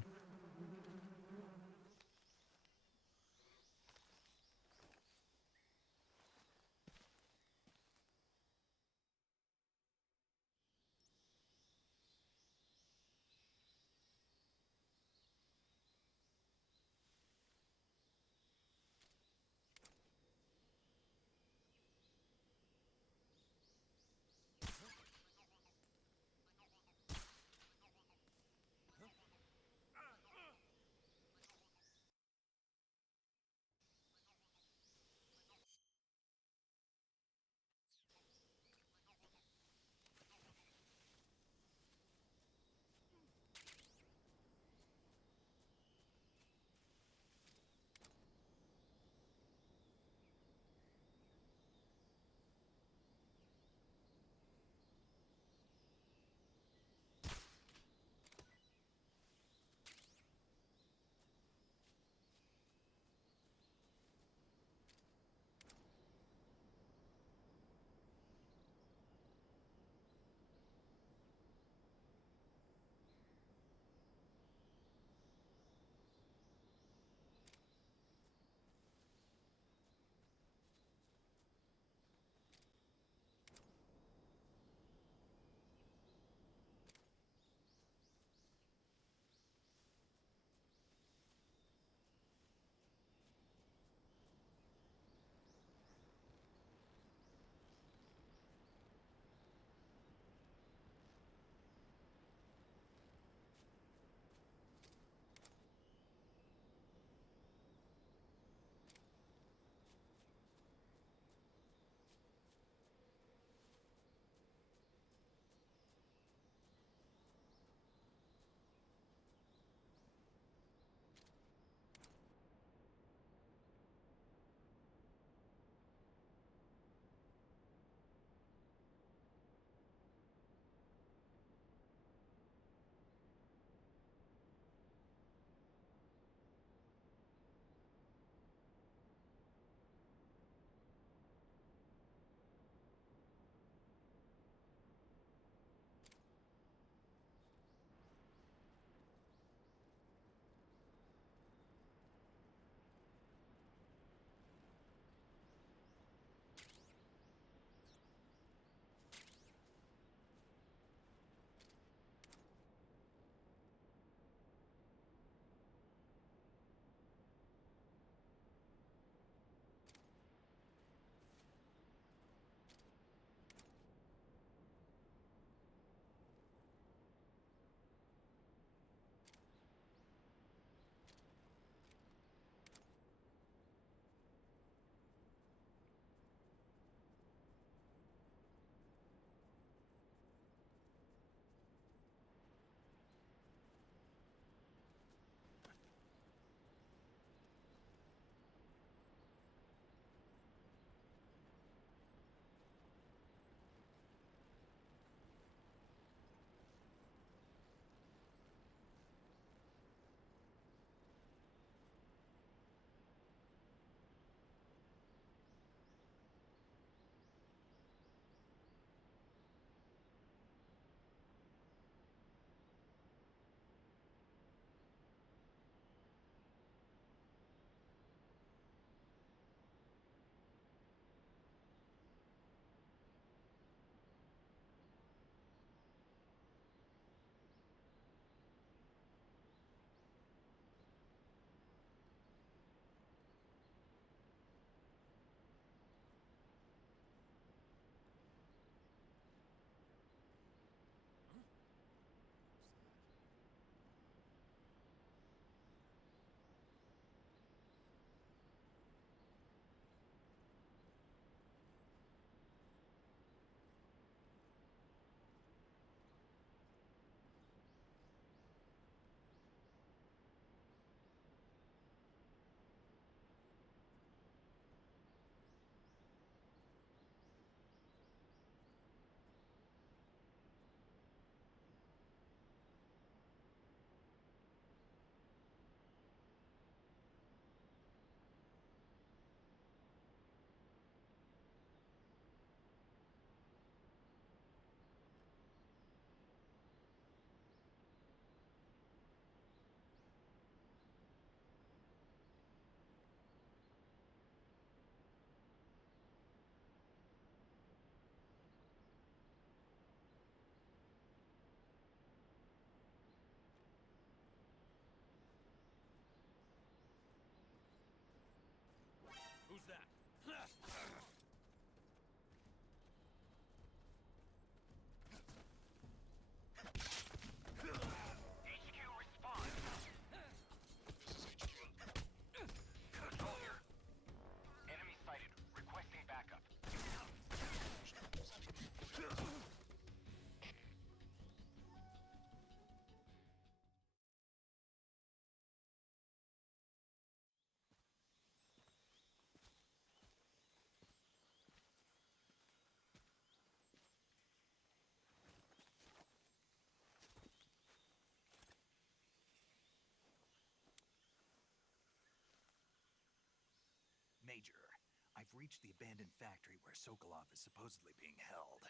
I've reached the abandoned factory where Sokolov is supposedly being held.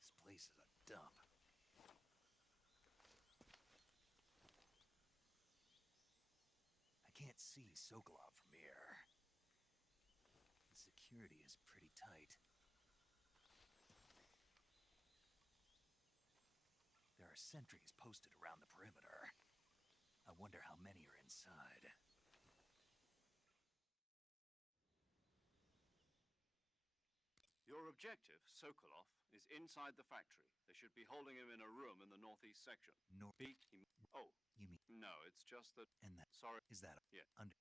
This place is a dump. I can't see Sokolov from here. The security is pretty tight. There are sentries posted around the perimeter. I wonder how many are inside. Your objective, Sokolov, is inside the factory. They should be holding him in a room in the northeast section. Oh. You mean... No, it's just that... And that... Sorry. Is that... Yeah. Under...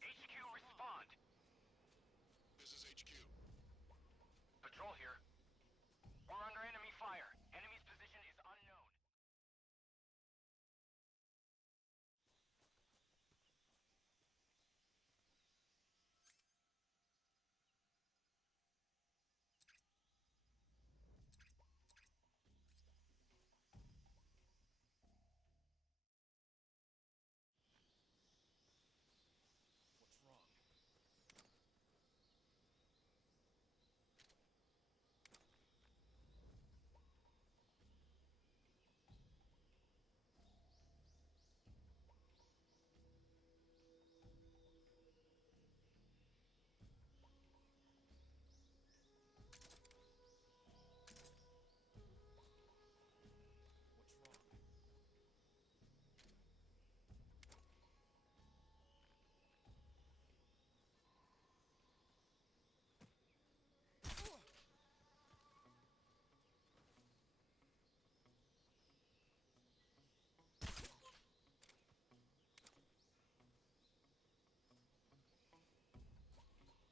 HQ, respond! This is HQ. Patrol here. We're under enemy fire. Enemy's position is unknown. What's wrong? What's wrong?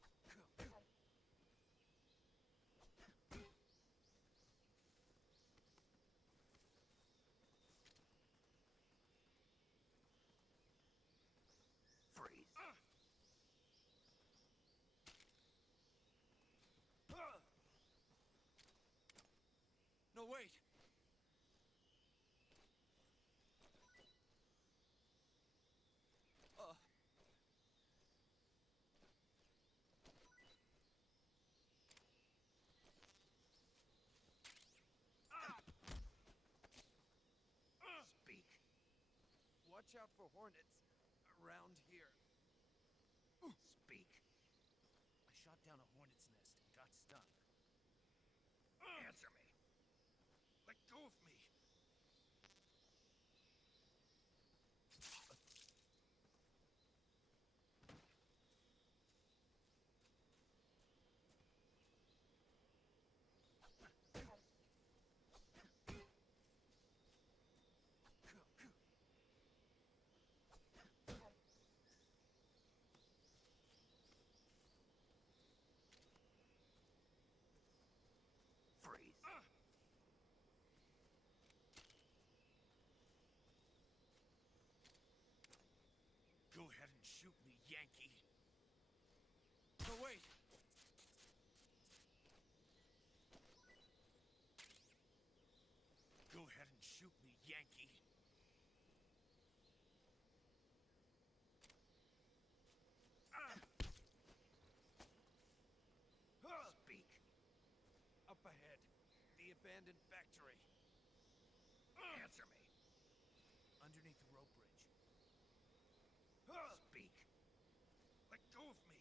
Guess I'll just see what it is. Freeze. No, wait! Speak. Watch out for hornets around here. Speak. I shot down a hornet's nest and got stung. Answer me. Let go of me! Yankee. No, wait. Go ahead and shoot me, Yankee. Speak. Up ahead. The abandoned factory. Answer me. Underneath the rope bridge. Speak. Let go of me.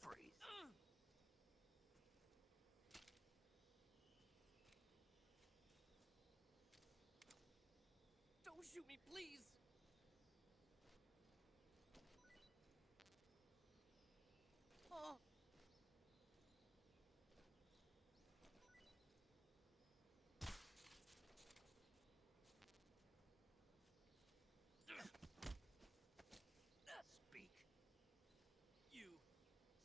Freeze. Don't shoot me, please! Oh. Speak. You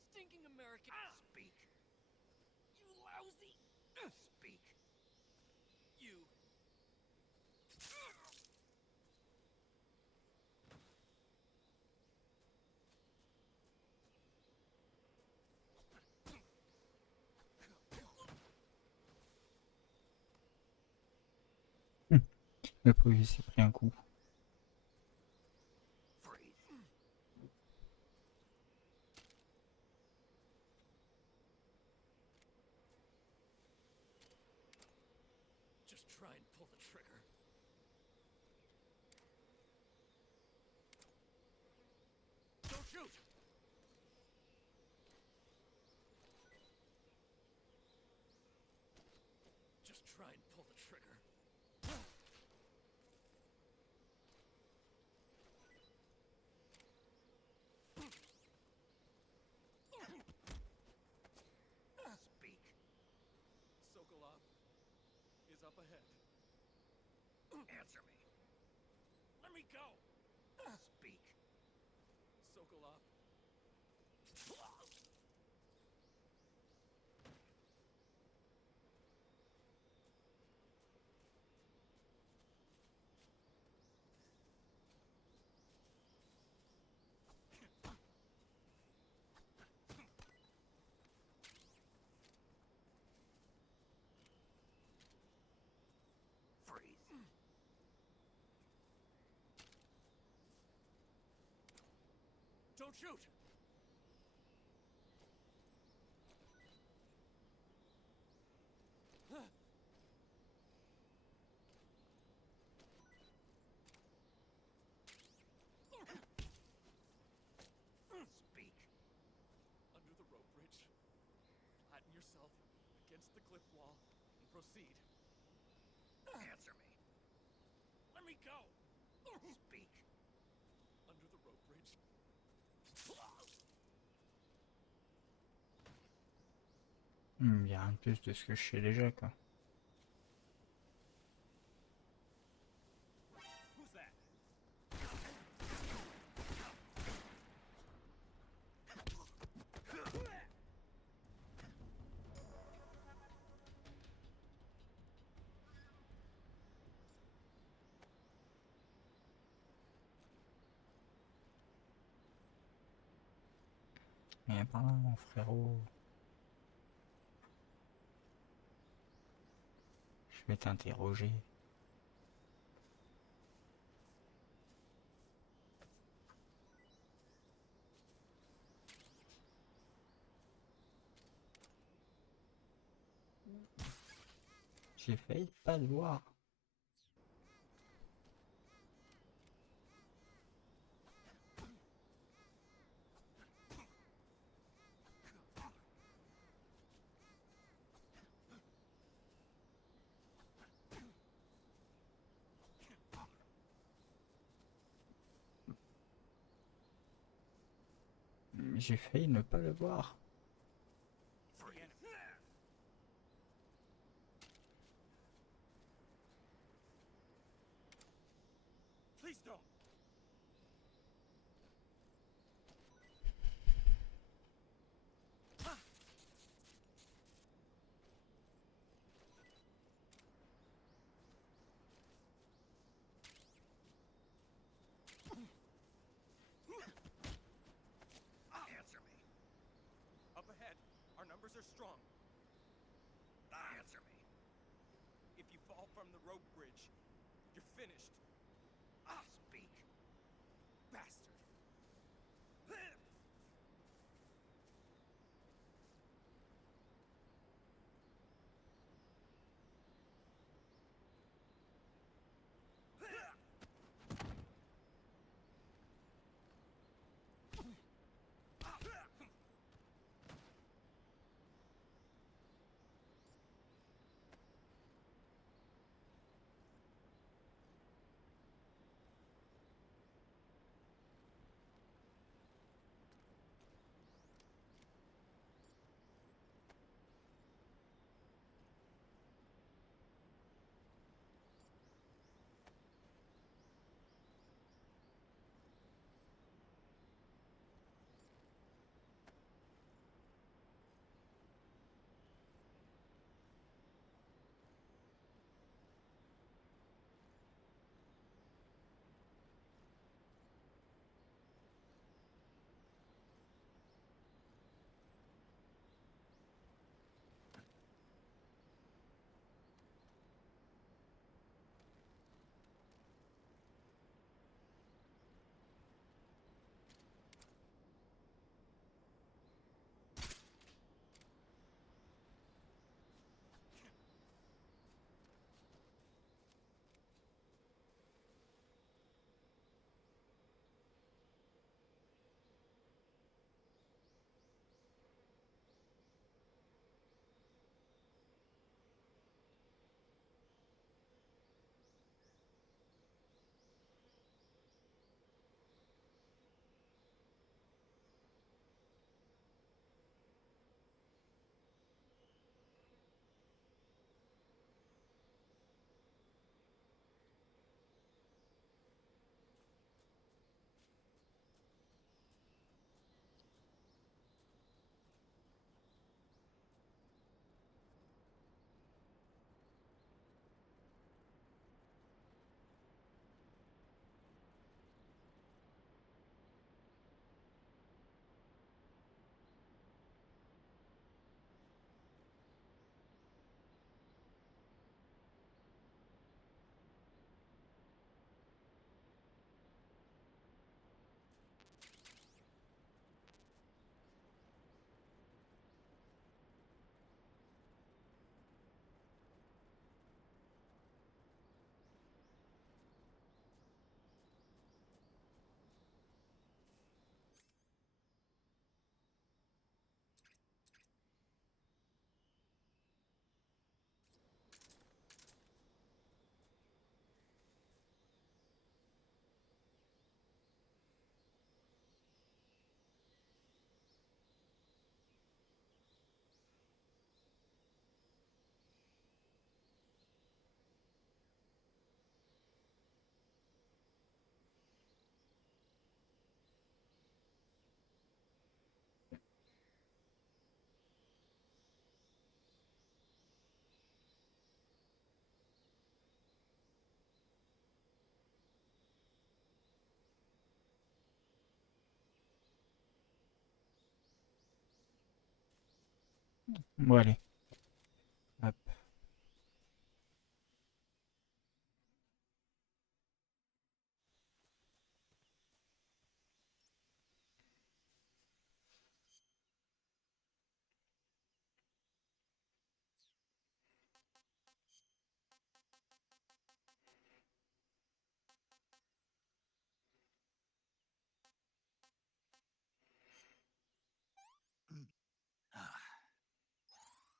stinking American. Speak. You lousy. Speak. You. Le pauvre s'est pris un coup. Freeze. Just try and pull the trigger. Don't shoot! Just try and pull the trigger. Speak. Sokolov is up ahead. Answer me. Let me go! Speak. Sokolov. Freeze. Don't shoot! Speak. Under the rope bridge. Flatten yourself against the cliff wall and proceed. Answer me. Let me go! Speak. Under the rope bridge. Il y a un plus de ce que je sais déjà, quoi. Who's that? Viens par là, mon frérot. Je vais t'interroger. J'ai failli pas le voir. J'ai failli ne pas le voir. Please don't. you're strong. Answer me. If you fall from the rope bridge, you're finished. Speak. Bastard. Bon, allez. Hop.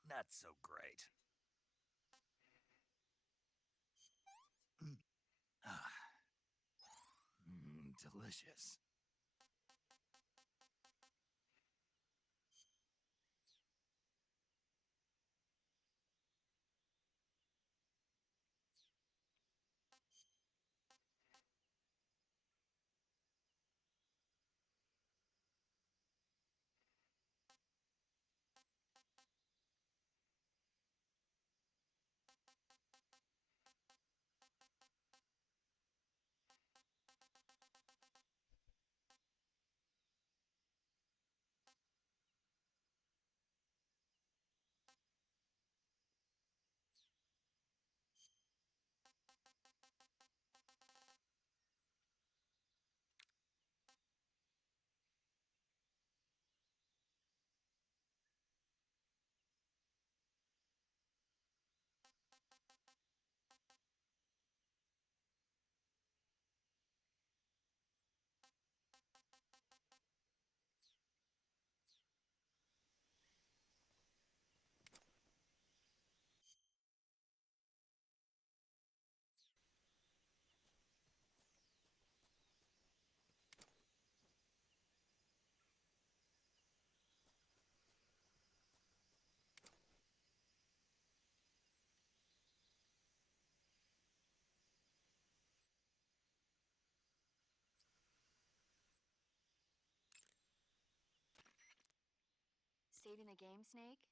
Not so great. Delicious. saving the game, Snake?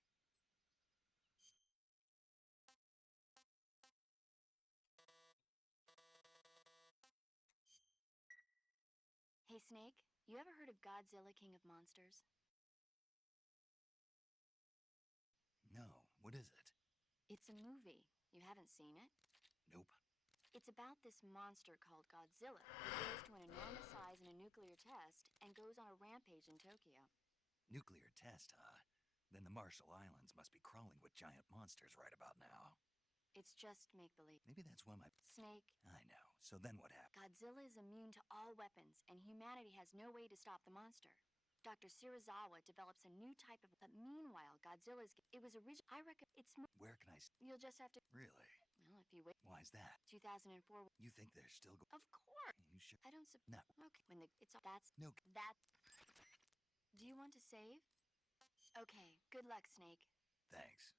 Hey, Snake, you ever heard of Godzilla, King of Monsters? No, what is it? It's a movie. You haven't seen it? Nope. It's about this monster called Godzilla who grows to an enormous size in a nuclear test and goes on a rampage in Tokyo. Nuclear test, huh? Then the Marshall Islands must be crawling with giant monsters right about now. It's just make-believe. Maybe that's why my... Snake. I know. So then what happened? Godzilla is immune to all weapons, and humanity has no way to stop the monster. Dr. Shirazawa develops a new type of... But meanwhile, Godzilla's... It was original... I reckon it's... Where can I... You'll just have to... Really? Well, if you wait... Why's that? 2004... You think they're still... Of course! You sure? I don't... No. Okay. When the... It's... That's... No. That... Do you want to save? Okay. Good luck, Snake. Thanks.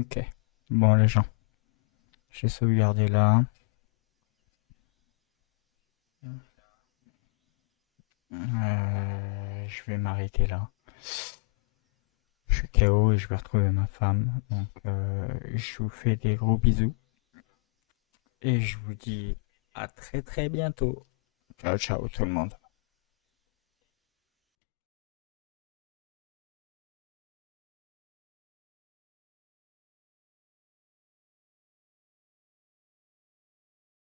Ok. Bon les gens. J'ai sauvegardé là. Je vais m'arrêter là. Je suis KO et je vais retrouver ma femme. Donc je vous fais des gros bisous. Et je vous dis à très très bientôt. Ciao ciao tout le monde.